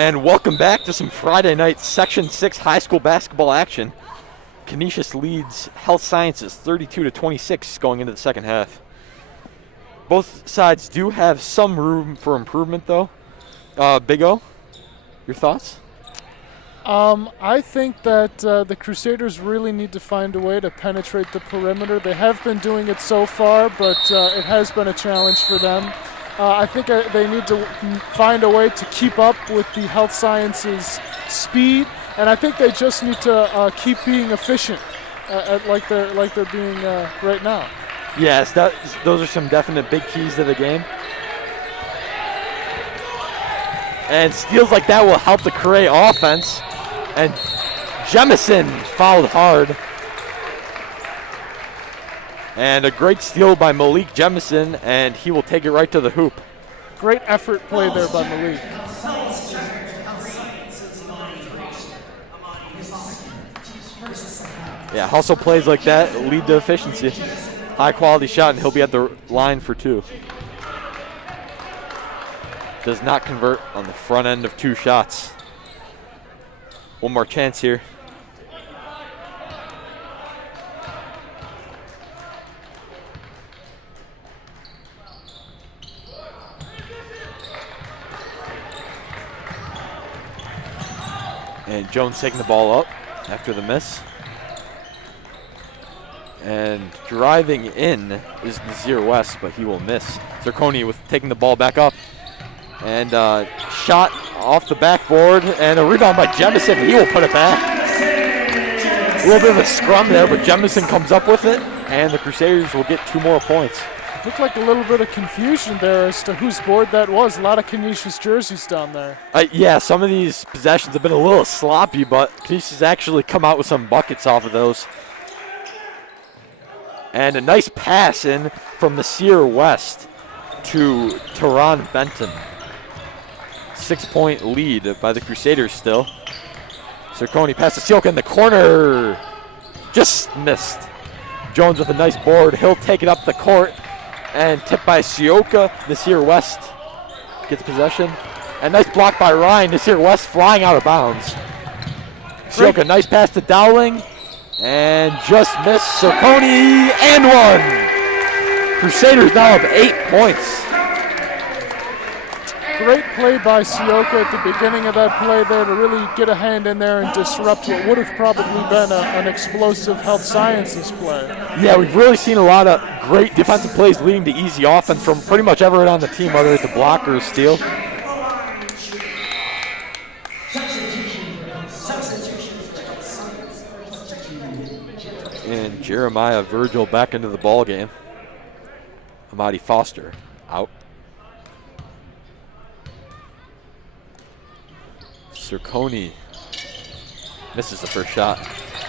And welcome back to some Friday night Section 6 high school basketball action. Canisius leads Health Sciences 32-26 going into the second half. Both sides do have some room for improvement, though. Big O, your thoughts? I think that the Crusaders really need to find a way to penetrate the perimeter. They have been doing it so far, but it has been a challenge for them. I think they need to find a way to keep up with the Health Sciences speed, and I think they just need to keep being efficient, like they're being right now. Yes, those are some definite big keys to the game. And steals like that will help the Cray offense. And Jemison fouled hard. And a great steal by Malik Jemison, and he will take it right to the hoop. Great effort play there by Malik. Yeah, hustle plays like that lead to efficiency. High quality shot, and he'll be at the line for two. Does not convert on the front end of two shots. One more chance here. And Jones taking the ball up after the miss. And driving in is Nazir West, but he will miss. Zirconi with taking the ball back up. And shot off the backboard, and a rebound by Jemison. He will put it back. A little bit of a scrum there, but Jemison comes up with it, and the Crusaders will get 2 more points. Looked like a little bit of confusion there as to whose board that was. A lot of Canisius jerseys down there. Yeah, some of these possessions have been a little sloppy, but Canisius actually come out with some buckets off of those. And a nice pass in from Nasir West to Tehran Benton. 6-point lead by the Crusaders still. Zirconi pass to Sioka in the corner. Just missed. Jones with a nice board. He'll take it up the court. And tipped by Sioka. Nasir West gets possession. And nice block by Ryan. Nasir West flying out of bounds. Sioka, nice pass to Dowling. And just missed. Zirconi and one. Crusaders now have 8 points. Great play by Sioka at the beginning of that play there to really get a hand in there and disrupt what would have probably been an explosive Health Sciences play. Yeah, we've really seen a lot of great defensive plays leading to easy offense from pretty much everyone on the team, whether it's a block or a steal. And Jeremiah Virgil back into the ball game. Amadi Foster out. Zirconi misses the first shot.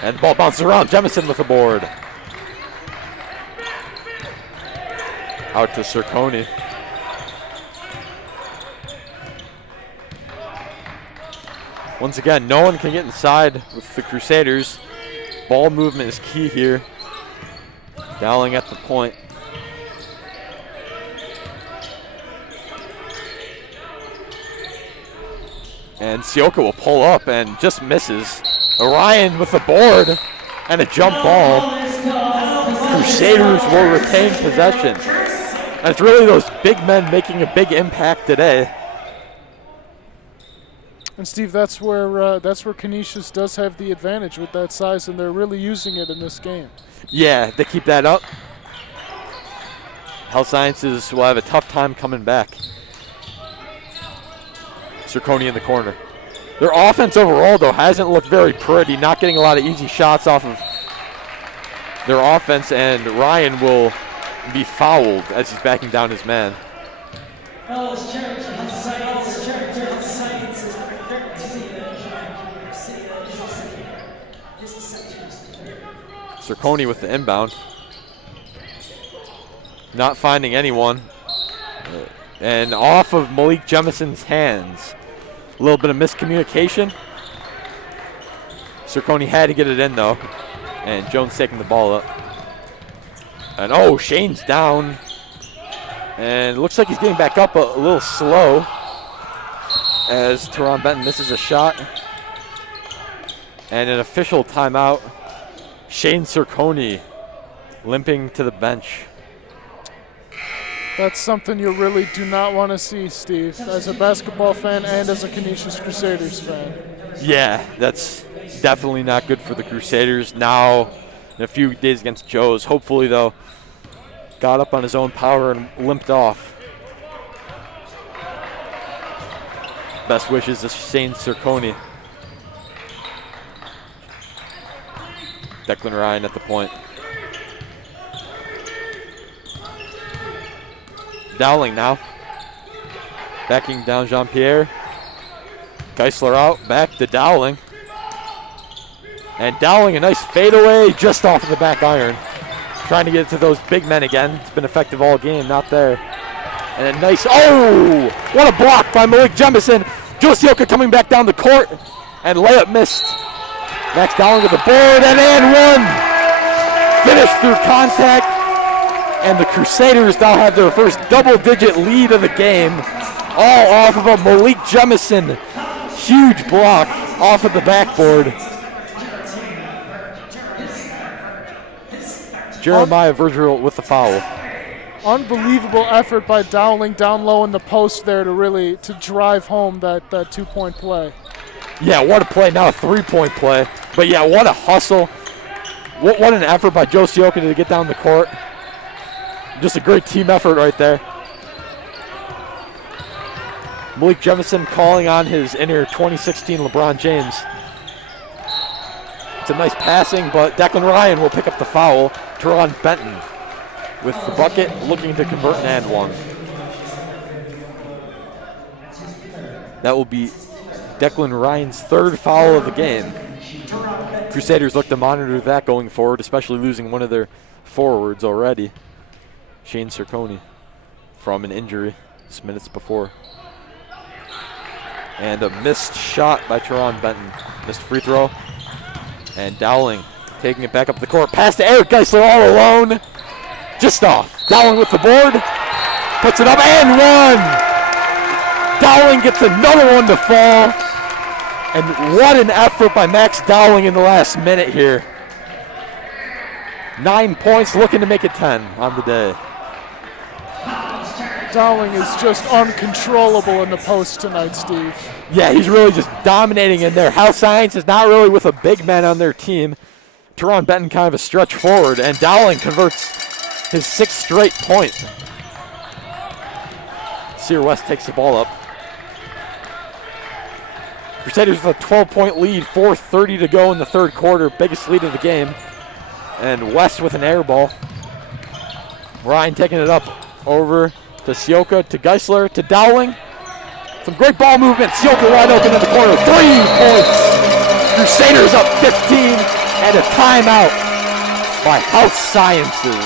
And the ball bounces around. Jemison with the board. Out to Zirconi. Once again, no one can get inside with the Crusaders. Ball movement is key here. Dowling at the point. And Sioka will pull up and just misses. Orion with the board and a jump ball. Crusaders will retain possession. And it's really those big men making a big impact today. And Steve, that's where Canisius does have the advantage with that size, and they're really using it in this game. Yeah, if they keep that up, Health Sciences will have a tough time coming back. Zirconi in the corner. Their offense overall, though, hasn't looked very pretty, not getting a lot of easy shots off of their offense, and Ryan will be fouled as he's backing down his man. Zirconi with the inbound. Not finding anyone. And off of Malik Jemison's hands. A little bit of miscommunication. Zirconi had to get it in, though. And Jones taking the ball up. And oh, Shane's down. And it looks like he's getting back up a little slow. as Teron Benton misses a shot. And an official timeout. Shane Cerconi limping to the bench. That's something you really do not want to see, Steve, as a basketball fan and as a Canisius Crusaders fan. Yeah, that's definitely not good for the Crusaders. Now, in a few days against Joe's, hopefully, though, got up on his own power and limped off. Best wishes to Shane Cerconi. Declan Ryan at the point. Dowling now. Backing down Jean-Pierre. Geisler out, back to Dowling. And Dowling, a nice fadeaway just off of the back iron. Trying to get it to those big men again. It's been effective all game, not there. And a nice, oh! What a block by Malik Jemison. Josioka coming back down the court. And layup missed. Max Dowling with the board and one. Finished through contact. And the Crusaders now have their first double-digit lead of the game. All off of a Malik Jemison huge block off of the backboard. Jeremiah Virgil with the foul. Unbelievable effort by Dowling down low in the post there to drive home that 2-point play. Yeah, what a play. Now a 3-point play. But yeah, what a hustle. What an effort by Josioka to get down the court. Just a great team effort right there. Malik Jemison calling on his inner 2016 LeBron James. It's a nice passing, but Declan Ryan will pick up the foul. Teron Benton with the bucket, looking to convert an and one. That will be Declan Ryan's third foul of the game. Crusaders look to monitor that going forward, especially losing one of their forwards already. Shane Cerconi from an injury just minutes before. And a missed shot by Teron Benton. Missed free throw. And Dowling taking it back up the court. Pass to Eric Geisler all alone. Just off. Dowling with the board. Puts it up and one. Dowling gets another one to fall. And what an effort by Max Dowling in the last minute here. 9 points, looking to make it 10 on the day. Dowling is just uncontrollable in the post tonight, Steve. Yeah, he's really just dominating in there. Health Science is not really with a big man on their team. Teron Benton kind of a stretch forward, and Dowling converts his 6th straight point. Sear West takes the ball up. Crusaders with a 12-point lead, 4:30 to go in the third quarter, biggest lead of the game. And West with an air ball. Ryan taking it up over to Sioka, to Geisler, to Dowling. Some great ball movement. Sioka wide open in the corner. 3 points. Crusaders up 15 and a timeout by Health Sciences.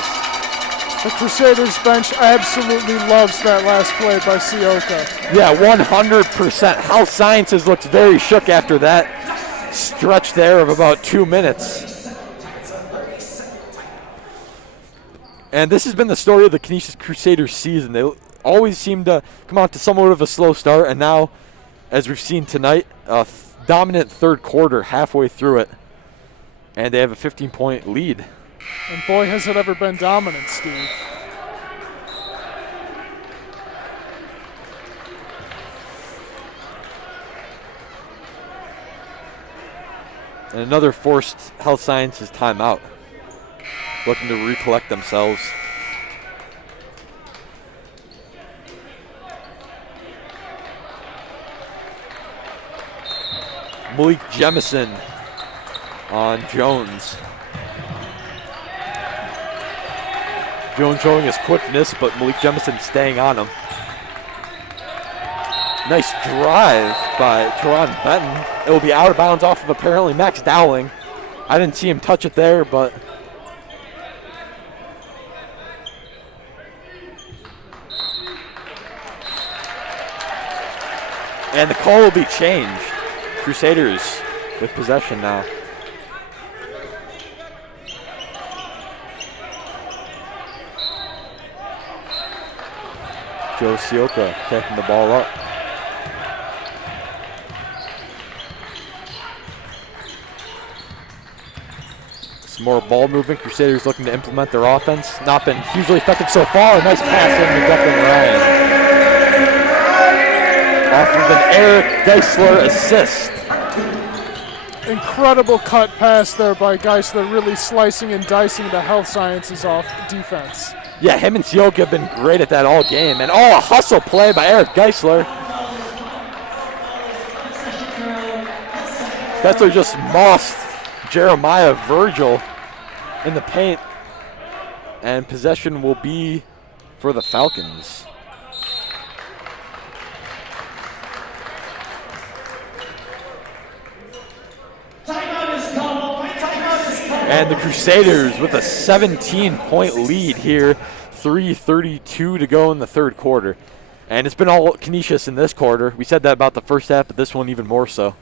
The Crusaders bench absolutely loves that last play by Sioka. Yeah, 100%. Health Sciences looks very shook after that stretch there of about 2 minutes. And this has been the story of the Canisius Crusaders season. They always seem to come out to somewhat of a slow start, and now, as we've seen tonight, a dominant third quarter halfway through it, and they have a 15-point lead. And boy, has it ever been dominant, Steve. And another forced Health Sciences timeout. Looking to recollect themselves. Malik Jemison on Jones. Jones showing his quickness, but Malik Jemison staying on him. Nice drive by Teron Benton. It will be out of bounds off of apparently Max Dowling. I didn't see him touch it there, but and the call will be changed. Crusaders with possession now. Joe Sioka taking the ball up. more ball movement. Crusaders looking to implement their offense. Not been hugely effective so far. Nice pass in to Declan Ryan. Off of an Eric Geisler assist. Incredible cut pass there by Geisler, really slicing and dicing the health sciences off defense. Yeah, him and Sioka have been great at that all game. And a hustle play by Eric Geisler. Geisler just mossed Jeremiah Virgil in the paint. And possession will be for the Falcons. And the Crusaders with a 17-point lead here. 3:32 to go in the third quarter. And it's been all Canisius in this quarter. We said that about the first half, but this one even more so.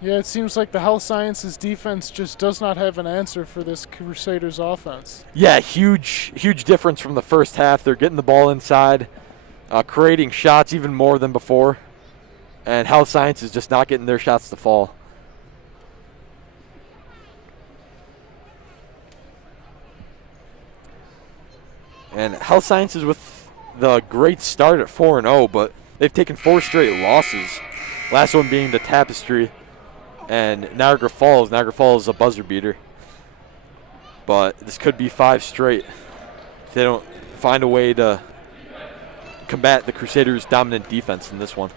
Yeah, it seems like the health sciences defense just does not have an answer for this Crusaders offense. Yeah, huge difference from the first half. They're getting the ball inside, creating shots even more than before. And health science is just not getting their shots to fall. And health sciences with the great start at 4-0, but they've taken 4 straight losses. Last one being the Tapestry and Niagara Falls. Niagara Falls is a buzzer beater. But this could be 5 straight if they don't find a way to combat the Crusaders' dominant defense in this one.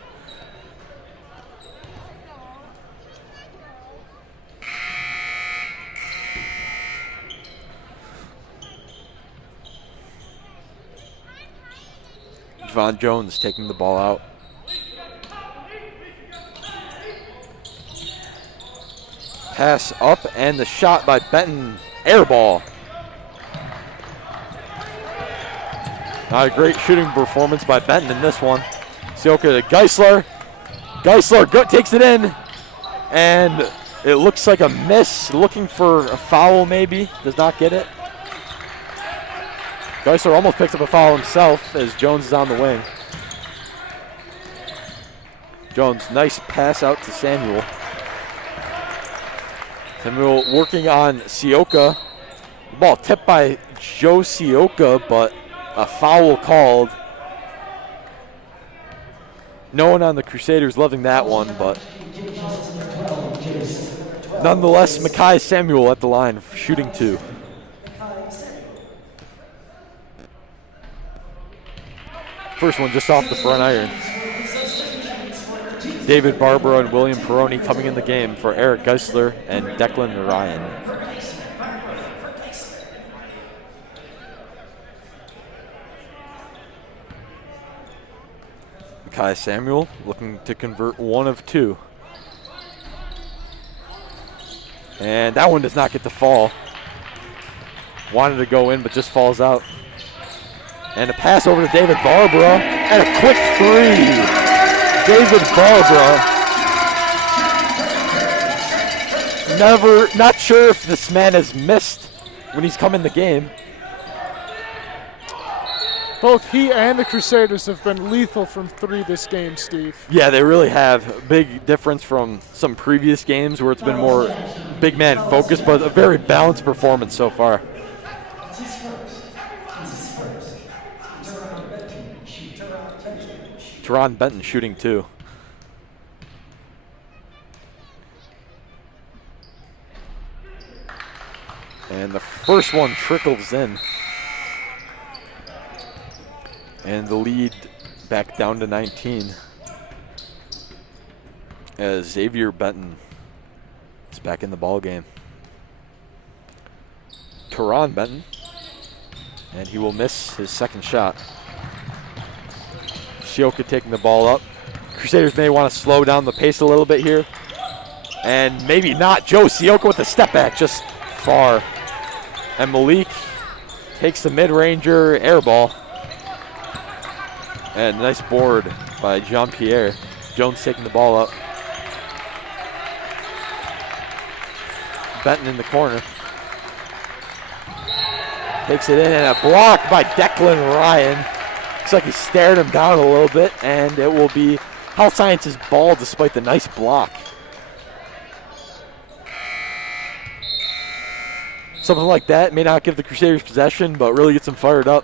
Javon Jones taking the ball out. Pass up and the shot by Benton. Air ball. Not a great shooting performance by Benton in this one. Sioka to Geisler. Geisler takes it in. And it looks like a miss. Looking for a foul maybe. Does not get it. Geisler almost picks up a foul himself as Jones is on the wing. Jones, nice pass out to Samuel. Samuel working on Sioka. The ball tipped by Joe Sioka, but a foul called. No one on the Crusaders loving that one, but nonetheless, Makai Samuel at the line, shooting 2. First one just off the front iron. David Barbaro and William Peroni coming in the game for Eric Geisler and Declan Ryan. Makai Samuel looking to convert 1 of 2. And that one does not get the fall. Wanted to go in, but just falls out. And a pass over to David Barbaro, and a quick 3. David Barbaro. Not sure if this man has missed when he's come in the game. Both he and the Crusaders have been lethal from 3 this game, Steve. Yeah, they really have. Big difference from some previous games where it's been more big man focused, but a very balanced performance so far. Teron Benton shooting 2. And the first one trickles in. And the lead back down to 19. As Xavier Benton is back in the ball game. Teron Benton. And he will miss his second shot. Sioka taking the ball up. Crusaders may want to slow down the pace a little bit here. And maybe not. Joe Sioka with a step back, just far. And Malik takes the mid-ranger, air ball. And nice board by Jean-Pierre. Jones taking the ball up. Benton in the corner. Takes it in, and a block by Declan Ryan. Looks like he stared him down a little bit, and it will be Health Sciences ball despite the nice block. Something like that may not give the Crusaders possession, but really gets them fired up.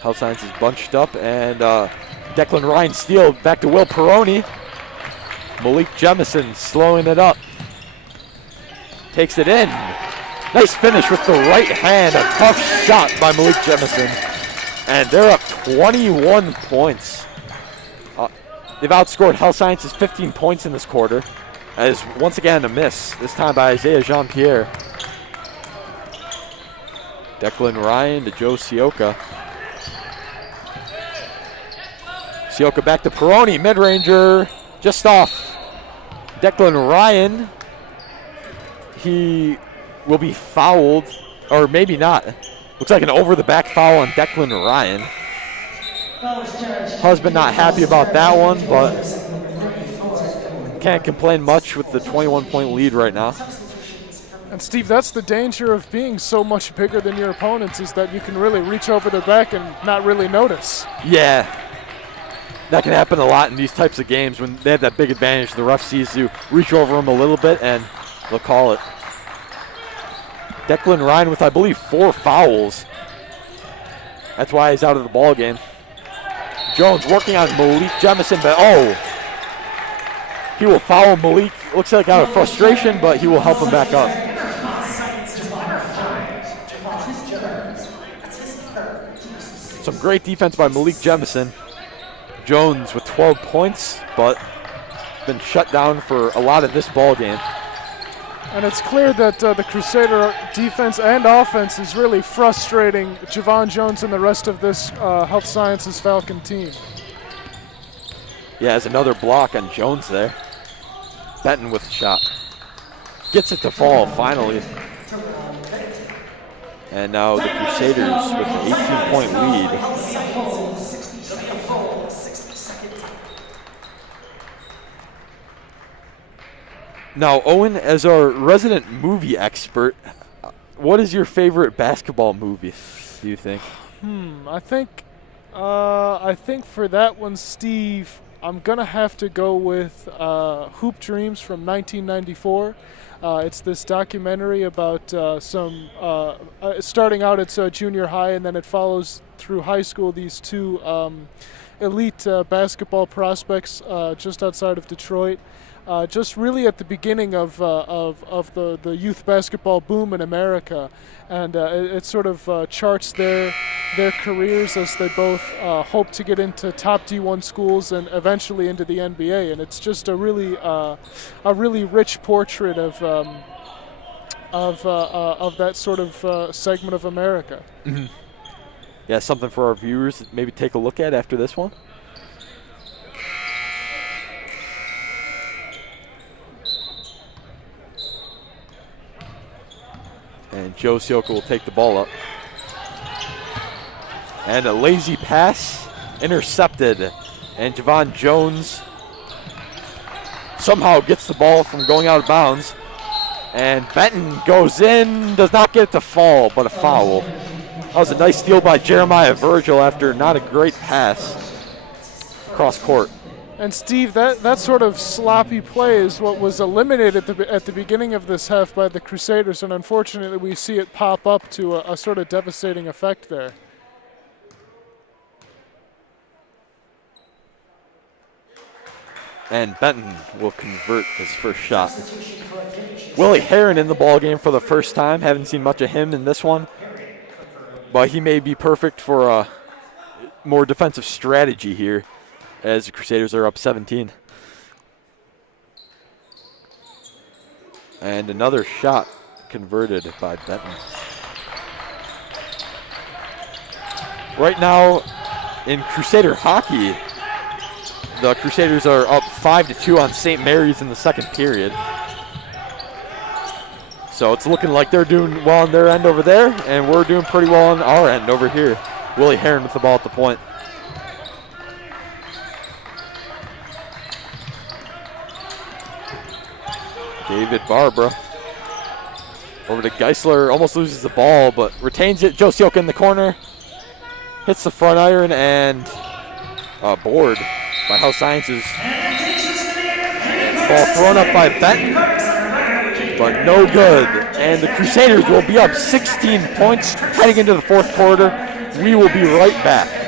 Health Science is bunched up, and Declan Ryan steal back to Will Peroni. Malik Jemison slowing it up. Takes it in. Nice finish with the right hand. A tough shot by Malik Jemison. And they're up 21 points. They've outscored Health Sciences 15 points in this quarter. As once again a miss, this time by Isaiah Jean-Pierre. Declan Ryan to Joe Sioka. Sioka back to Peroni, mid-ranger, just off. Declan Ryan, he will be fouled, or maybe not. Looks like an over-the-back foul on Declan Ryan. Husband not happy about that one, but can't complain much with the 21-point lead right now. And Steve, that's the danger of being so much bigger than your opponents, is that you can really reach over their back and not really notice. Yeah, that can happen a lot in these types of games when they have that big advantage. The ref sees you reach over them a little bit and they'll call it. Declan Ryan with, I believe, 4 fouls. That's why he's out of the ball game. Jones working on Malik Jemison, but he will foul Malik. Looks like out of frustration, but he will help him back up. Some great defense by Malik Jemison. Jones with 12 points, but been shut down for a lot of this ball game. And it's clear that the Crusader defense and offense is really frustrating Javon Jones and the rest of this Health Sciences Falcon team. Yeah, there's another block on Jones there. Benton with the shot. Gets it to fall finally. And now the Crusaders with an 18-point lead. Now, Owen, as our resident movie expert, what is your favorite basketball movie, do you think? I think for that one, Steve, I'm going to have to go with Hoop Dreams from 1994. It's this documentary about starting out at junior high, and then it follows through high school these two elite basketball prospects just outside of Detroit. Just really at the beginning of the youth basketball boom in America, and it sort of charts their careers as they both hope to get into top D1 schools and eventually into the NBA. And it's just a really rich portrait of that sort of segment of America. Mm-hmm. Yeah, something for our viewers to maybe take a look at after this one. And Joe Sioka will take the ball up. And a lazy pass intercepted. And Javon Jones somehow gets the ball from going out of bounds. And Benton goes in, does not get it to fall, but a foul. That was a nice steal by Jeremiah Virgil after not a great pass cross court. And Steve, that sort of sloppy play is what was eliminated at the beginning of this half by the Crusaders, and unfortunately we see it pop up to a sort of devastating effect there. And Benton will convert his first shot. Willie Heron in the ball game for the first time. Haven't seen much of him in this one, but he may be perfect for a more defensive strategy here, as the Crusaders are up 17. And another shot converted by Benton. Right now in Crusader hockey, the Crusaders are up 5-2 on St. Mary's in the second period. So it's looking like they're doing well on their end over there, and we're doing pretty well on our end over here. Willie Heron with the ball at the point. David Barbara over to Geisler, almost loses the ball, but retains it. Joe Sioka in the corner, hits the front iron, and board by Health Sciences. Ball thrown up by Benton, but no good. And the Crusaders will be up 16 points heading into the fourth quarter. We will be right back.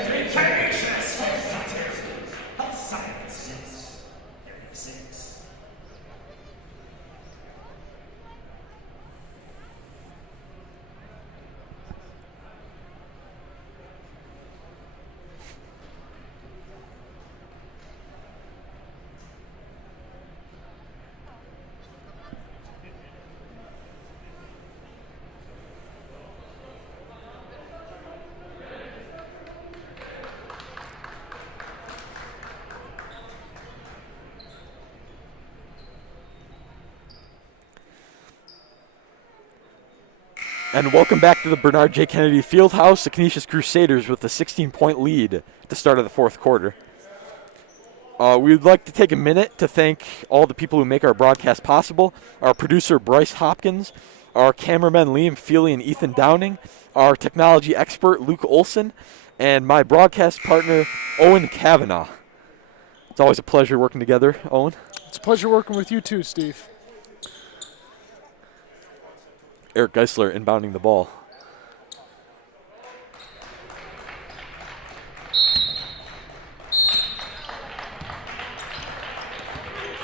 And welcome back to the Bernard J. Kennedy Fieldhouse. The Canisius Crusaders with a 16-point lead at the start of the fourth quarter. We would like to take a minute to thank all the people who make our broadcast possible. Our producer, Bryce Hopkins. Our cameramen, Liam Feely and Ethan Downing. Our technology expert, Luke Olson. And my broadcast partner, Owen Kavanaugh. It's always a pleasure working together, Owen. It's a pleasure working with you too, Steve. Eric Geisler inbounding the ball.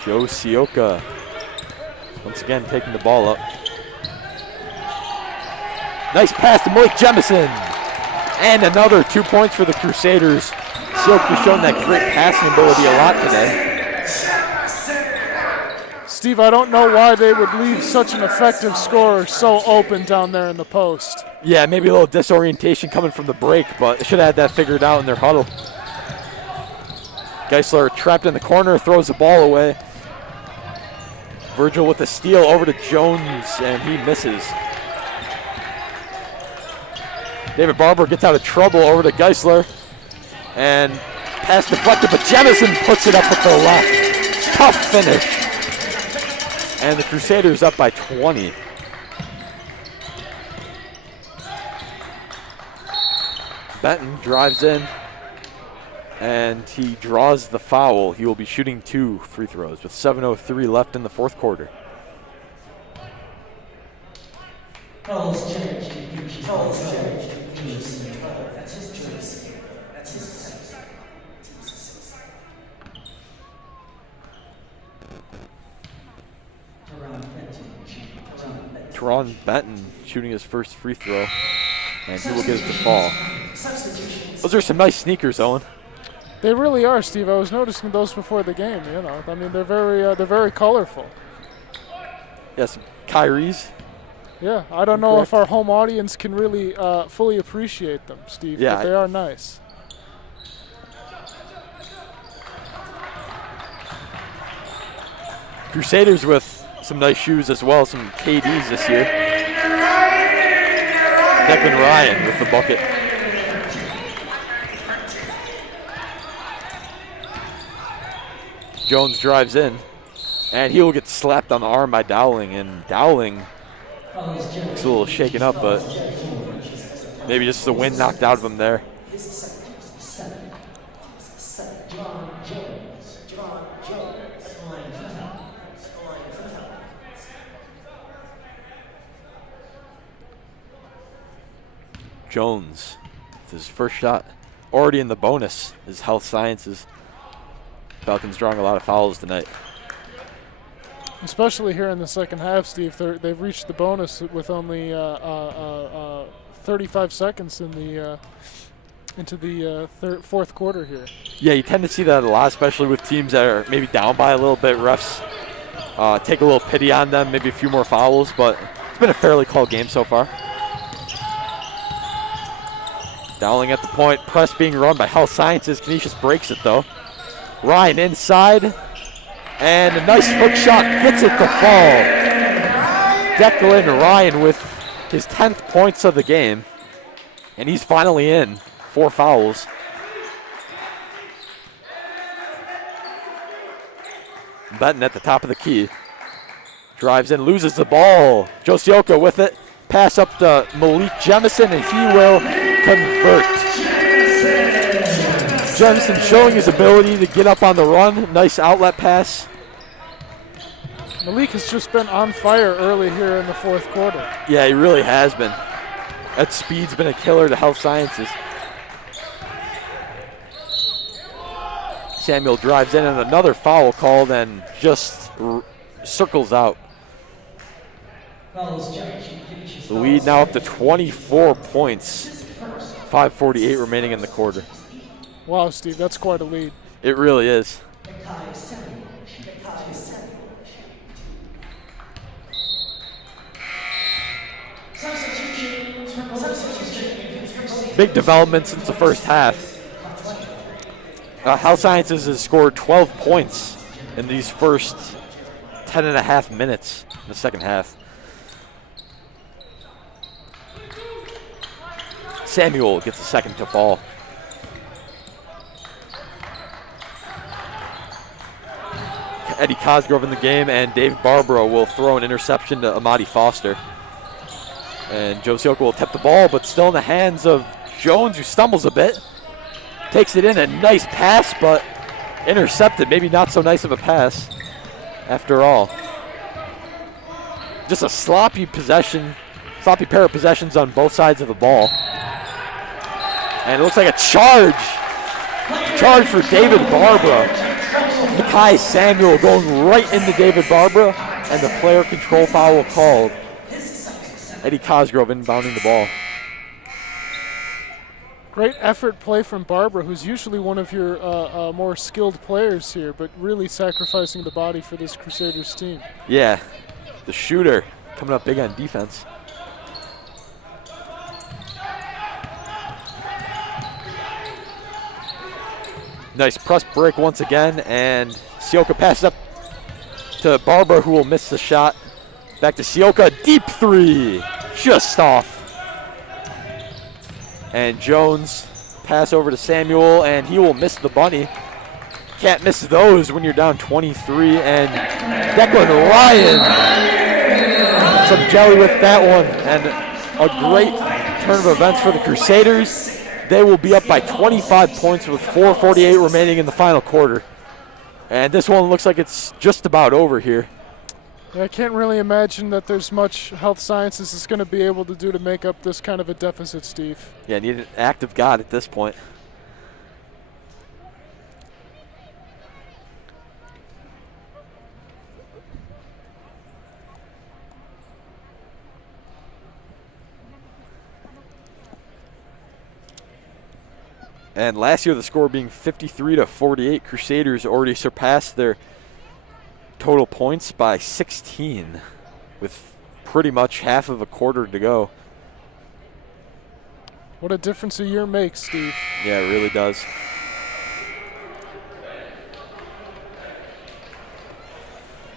Joe Sioka once again taking the ball up. Nice pass to Malik Jemison. And another 2 points for the Crusaders. Sioka showing that great passing ability a lot today. Steve, I don't know why they would leave such an effective scorer so open down there in the post. Yeah, maybe a little disorientation coming from the break, but they should have had that figured out in their huddle. Geisler trapped in the corner, throws the ball away. Virgil with a steal over to Jones, and he misses. David Barber gets out of trouble over to Geisler. And pass deflected, but Jemison puts it up with the left. Tough finish. And the Crusaders up by 20. Benton drives in, and he draws the foul. He will be shooting 2 free throws with 7:03 left in the fourth quarter. Fouls changed. Fouls changed. That's his choice. That's his choice. Teron Benton shooting his first free throw, and he will get it to fall. Those are some nice sneakers, Owen. They really are, Steve. I was noticing those before the game. You know, I mean, they're very colorful. Yes, Kyrie's. Yeah, I don't know if our home audience can really fully appreciate them, Steve. Yeah, but they are nice. Crusaders with some nice shoes as well, some KDs this year. Declan Ryan with the bucket. Jones drives in, and he will get slapped on the arm by Dowling, and Dowling looks a little shaken up, but maybe just the wind knocked out of him there. Jones with his first shot already in the bonus is health sciences. Falcons drawing a lot of fouls tonight. Especially here in the second half, Steve. They've reached the bonus with only 35 seconds in the into the fourth quarter here. Yeah, you tend to see that a lot, especially with teams that are maybe down by a little bit. Refs take a little pity on them, maybe a few more fouls, but it's been a fairly close game so far. Dowling at the point, press being run by Health Sciences. Canisius breaks it though. Ryan inside, and a nice hook shot gets it to fall. Declan Ryan with his 10th points of the game, and he's finally in. 4 fouls. Benton at the top of the key. Drives in, loses the ball. Josioka with it. Pass up to Malik Jemison, and he will convert. Jemison showing his ability to get up on the run. Nice outlet pass. Malik has just been on fire early here in the fourth quarter. Yeah, he really has been. That speed's been a killer to Health Sciences. Samuel drives in and another foul called and just circles out. The lead now up to 24 points. 5:48 remaining in the quarter. Wow, Steve, that's quite a lead. It really is. Big development since the first half. Health Sciences has scored 12 points in these first 10 and a half minutes in the second half. Samuel gets the second to fall. Eddie Cosgrove in the game, and Dave Barbaro will throw an interception to Amadi Foster. And Joe Sioka will tip the ball, but still in the hands of Jones, who stumbles a bit. Takes it in, a nice pass, but intercepted. Maybe not so nice of a pass after all. Just a sloppy possession, sloppy pair of possessions on both sides of the ball. And it looks like a charge. Charge for David Barbara. Makai Samuel going right into David Barbara, and the player control foul called. Eddie Cosgrove inbounding the ball. Great effort play from Barbara, who's usually one of your more skilled players here, but really sacrificing the body for this Crusaders team. Yeah, the shooter coming up big on defense. Nice press break once again, and Sioka passes up to Barbara, who will miss the shot. Back to Sioka, deep three, just off. And Jones pass over to Samuel, and he will miss the bunny. Can't miss those when you're down 23. And Declan Ryan, some jelly with that one, and a great turn of events for the Crusaders. They will be up by 25 points with 4:48 remaining in the final quarter. And this one looks like it's just about over here. Yeah, I can't really imagine that there's much Health Sciences is going to be able to do to make up this kind of a deficit, Steve. Yeah, need an act of God at this point. And last year, the score being 53-48, Crusaders already surpassed their total points by 16 with pretty much half of a quarter to go. What a difference a year makes, Steve. Yeah, it really does.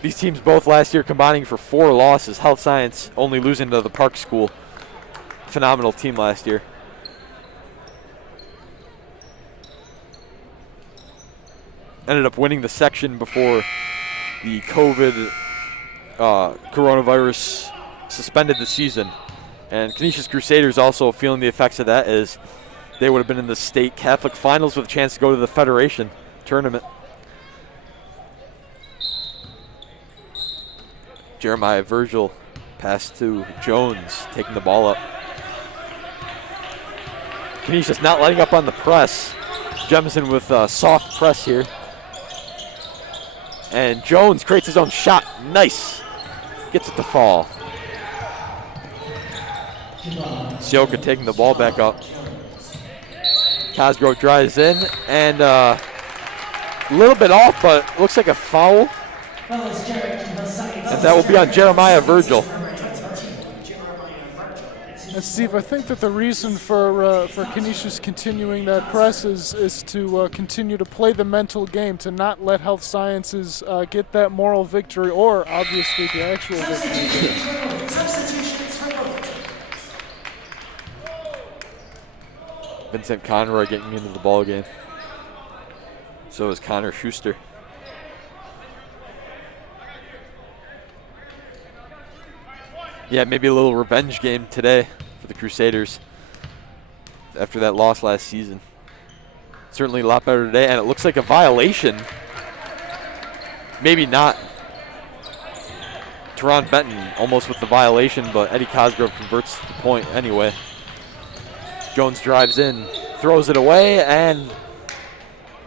These teams both last year combining for 4 losses. Health Science only losing to the Park School. Phenomenal team last year. Ended up winning the section before the COVID coronavirus suspended the season. And Canisius Crusaders also feeling the effects of that, as they would have been in the state Catholic finals with a chance to go to the Federation tournament. Jeremiah Virgil pass to Jones, taking the ball up. Canisius not letting up on the press. Jemison with a soft press here. And Jones creates his own shot. Nice. Gets it to fall. Sioka taking the ball back up. Cosgrove drives in, and a little bit off, but looks like a foul. And that will be on Jeremiah Virgil. And Steve, I think that the reason for Canisius continuing that press is to continue to play the mental game, to not let Health Sciences get that moral victory, or obviously the actual victory. Vincent Conroy getting into the ball game. So is Connor Schuster. Yeah, maybe a little revenge game today for the Crusaders after that loss last season. Certainly a lot better today, and it looks like a violation. Maybe not. Teron Benton almost with the violation, but Eddie Cosgrove converts the point anyway. Jones drives in, throws it away, and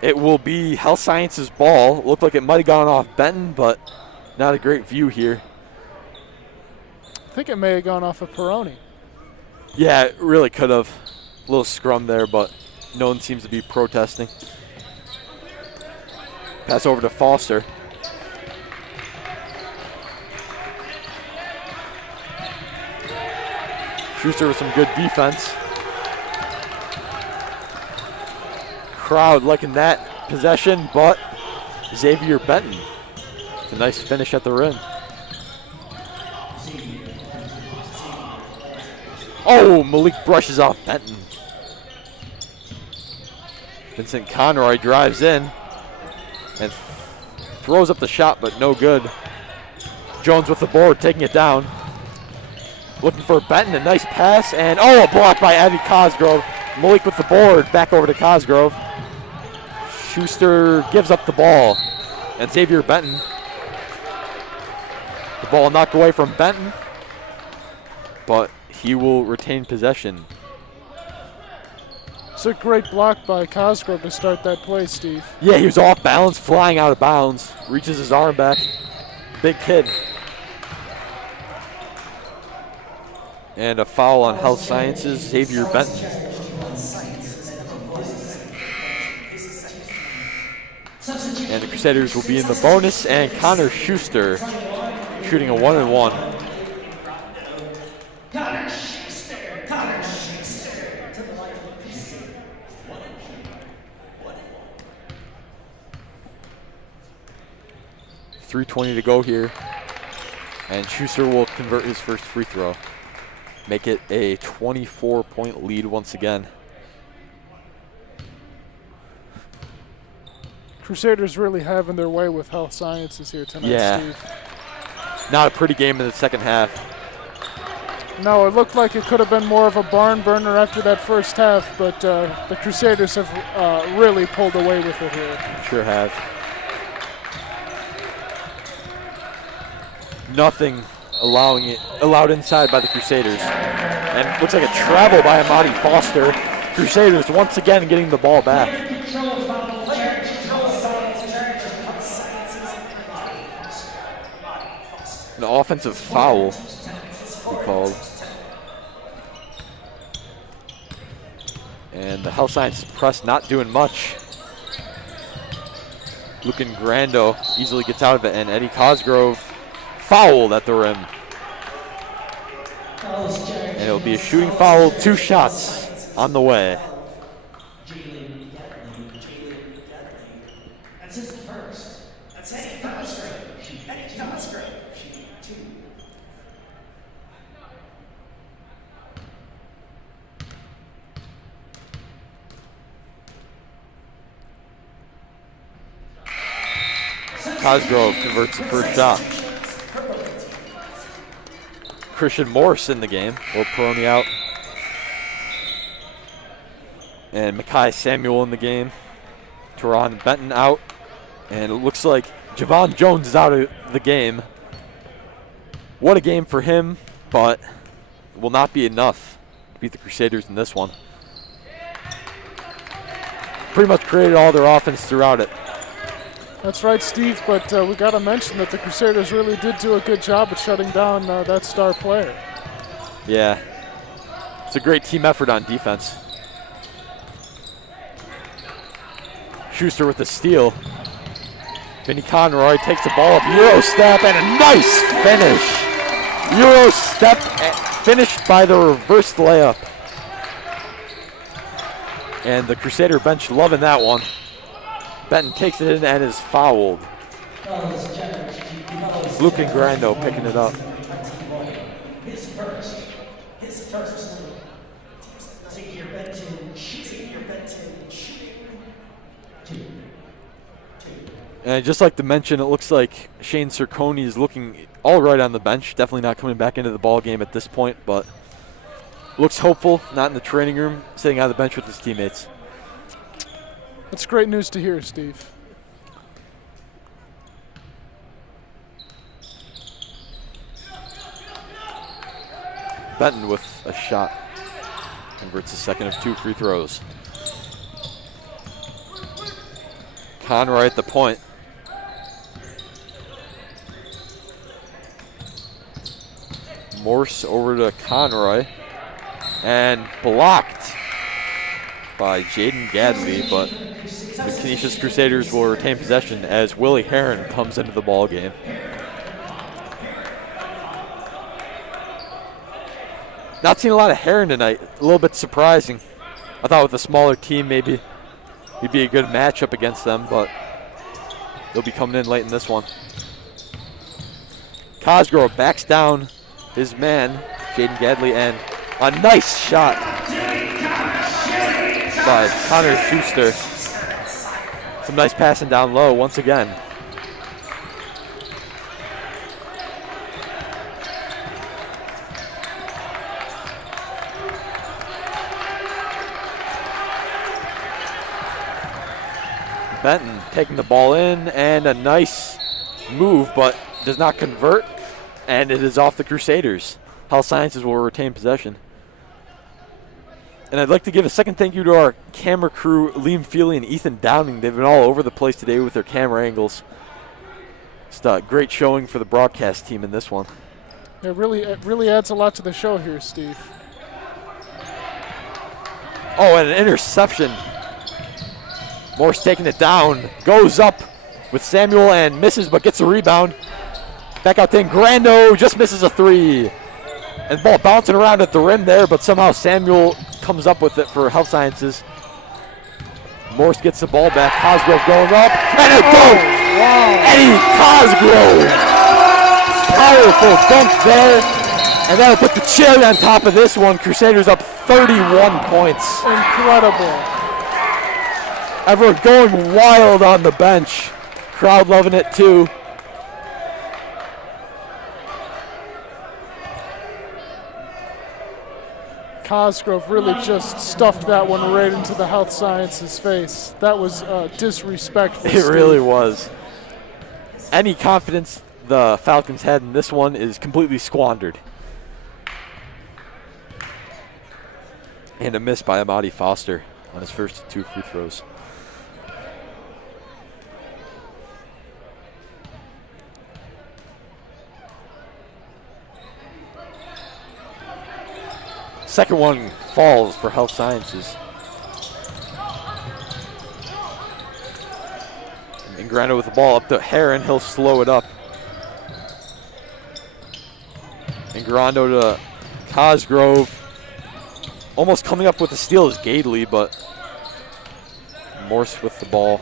it will be Health Sciences ball. Looked like it might have gone off Benton, but not a great view here. I think it may have gone off of Peroni. Yeah, it really could have. A little scrum there, but no one seems to be protesting. Pass over to Foster. Schuster with some good defense. Crowd liking that possession, but Xavier Benton. It's a nice finish at the rim. Oh, Malik brushes off Benton. Vincent Conroy drives in and throws up the shot, but no good. Jones with the board, taking it down. Looking for Benton, a nice pass, and a block by Eddie Cosgrove. Malik with the board, back over to Cosgrove. Schuster gives up the ball, and Xavier Benton. The ball knocked away from Benton, but he will retain possession. It's a great block by Cosgrove to start that play, Steve. Yeah, he was off balance, flying out of bounds. Reaches his arm back. Big kid. And a foul on Health Sciences, Xavier Benton. And the Crusaders will be in the bonus, and Connor Schuster shooting a 1-and-1. Connor Schuster to the line. 3:20 to go here. And Schuster will convert his first free throw. Make it a 24-point lead once again. Crusaders really having their way with Health Sciences here tonight, Yeah. Steve. Not a pretty game in the second half. No, it looked like it could have been more of a barn burner after that first half, but the Crusaders have really pulled away with it here. Sure have. Nothing allowed inside by the Crusaders. And looks like a travel by Amadi Foster. Crusaders once again getting the ball back. An offensive foul we called. And the Health Sciences press not doing much. Lucan Grando easily gets out of it, and Eddie Cosgrove fouled at the rim. And it'll be a shooting foul, 2 shots on the way. That's his first. That's Eddie Cosgrove. Eddie Cosgrove. 2. Cosgrove converts the first shot. Christian Morris in the game. Will Peroni out. And Makai Samuel in the game. Teron Benton out. And it looks like Javon Jones is out of the game. What a game for him, but it will not be enough to beat the Crusaders in this one. Pretty much created all their offense throughout it. That's right, Steve, but we got to mention that the Crusaders really did do a good job at shutting down that star player. Yeah. It's a great team effort on defense. Schuster with the steal. Vinny Conroy takes the ball up, Euro step, and a nice finish. Euro step finished by the reversed layup. And the Crusader bench loving that one. Benton takes it in and is fouled. Lucan Grando picking it up. His first. Xavier Benton shooting. 2. And I'd just like to mention, it looks like Shane Cerconi is looking all right on the bench. Definitely not coming back into the ball game at this point, but looks hopeful. Not in the training room, sitting on the bench with his teammates. That's great news to hear, Steve. Benton with a shot. Converts the second of 2 free throws. Conroy at the point. Morse over to Conroy. And blocked by Jaden Gadley, but the Canisius Crusaders will retain possession as Willie Heron comes into the ball game. Not seeing a lot of Heron tonight. A little bit surprising. I thought with a smaller team maybe he'd be a good matchup against them, but they'll be coming in late in this one. Cosgrove backs down his man, Jaden Gadley, and a nice shot by Connor Schuster. Some nice passing down low once again. Benton taking the ball in, and a nice move, but does not convert, and it is off the Crusaders. Health Sciences will retain possession. And I'd like to give a second thank you to our camera crew, Liam Feely and Ethan Downing. They've been all over the place today with their camera angles. Just a great showing for the broadcast team in this one. It really adds a lot to the show here, Steve. Oh, and an interception. Morse taking it down, goes up with Samuel and misses, but gets a rebound. Back out to Ingrando, just misses a 3. And the ball bouncing around at the rim there, but somehow Samuel comes up with it for Health Sciences. Morse gets the ball back, Cosgrove going up, and a dunk! Wow. Eddie Cosgrove! Powerful dunk there, and that'll put the cherry on top of this one. Crusaders up 31 points. Incredible. Everyone going wild on the bench. Crowd loving it too. Cosgrove really just stuffed that one right into the Health Sciences face. That was disrespectful. It really was. Any confidence the Falcons had in this one is completely squandered. And a miss by Amadi Foster on his first 2 free throws. Second one falls for Health Sciences. Ingrando with the ball up to Heron. He'll slow it up. Ingrando to Cosgrove. Almost coming up with a steal is Gadley, but Morse with the ball.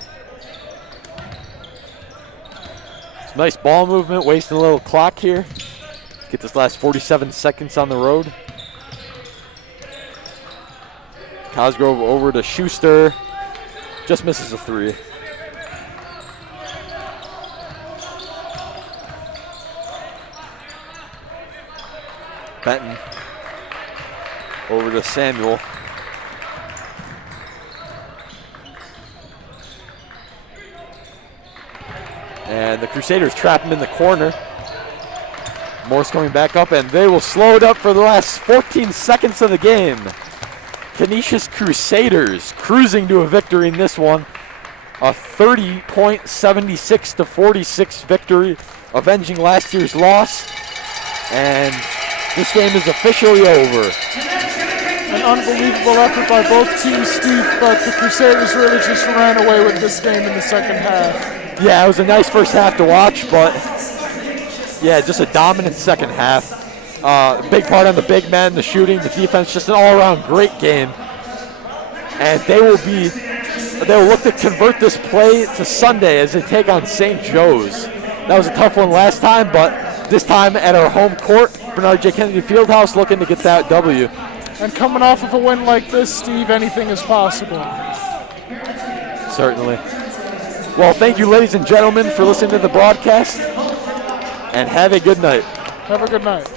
Some nice ball movement, wasting a little clock here. Get this last 47 seconds on the road. Cosgrove over to Schuster. Just misses a 3. Benton over to Samuel. And the Crusaders trap him in the corner. Morse coming back up, and they will slow it up for the last 14 seconds of the game. Canisius Crusaders cruising to a victory in this one. A 30-point 76-46 victory, avenging last year's loss. And this game is officially over. An unbelievable effort by both teams, Steve, but the Crusaders really just ran away with this game in the second half. Yeah, it was a nice first half to watch, but yeah, just a dominant second half. Big part on the big men, the shooting, the defense, just an all-around great game. And they will look to convert this play to Sunday as they take on St. Joe's. That was a tough one last time, but this time at our home court, Bernard J. Kennedy Fieldhouse, looking to get that W. And coming off of a win like this, Steve, anything is possible. Certainly. Well, thank you, ladies and gentlemen, for listening to the broadcast, and have a good night. Have a good night.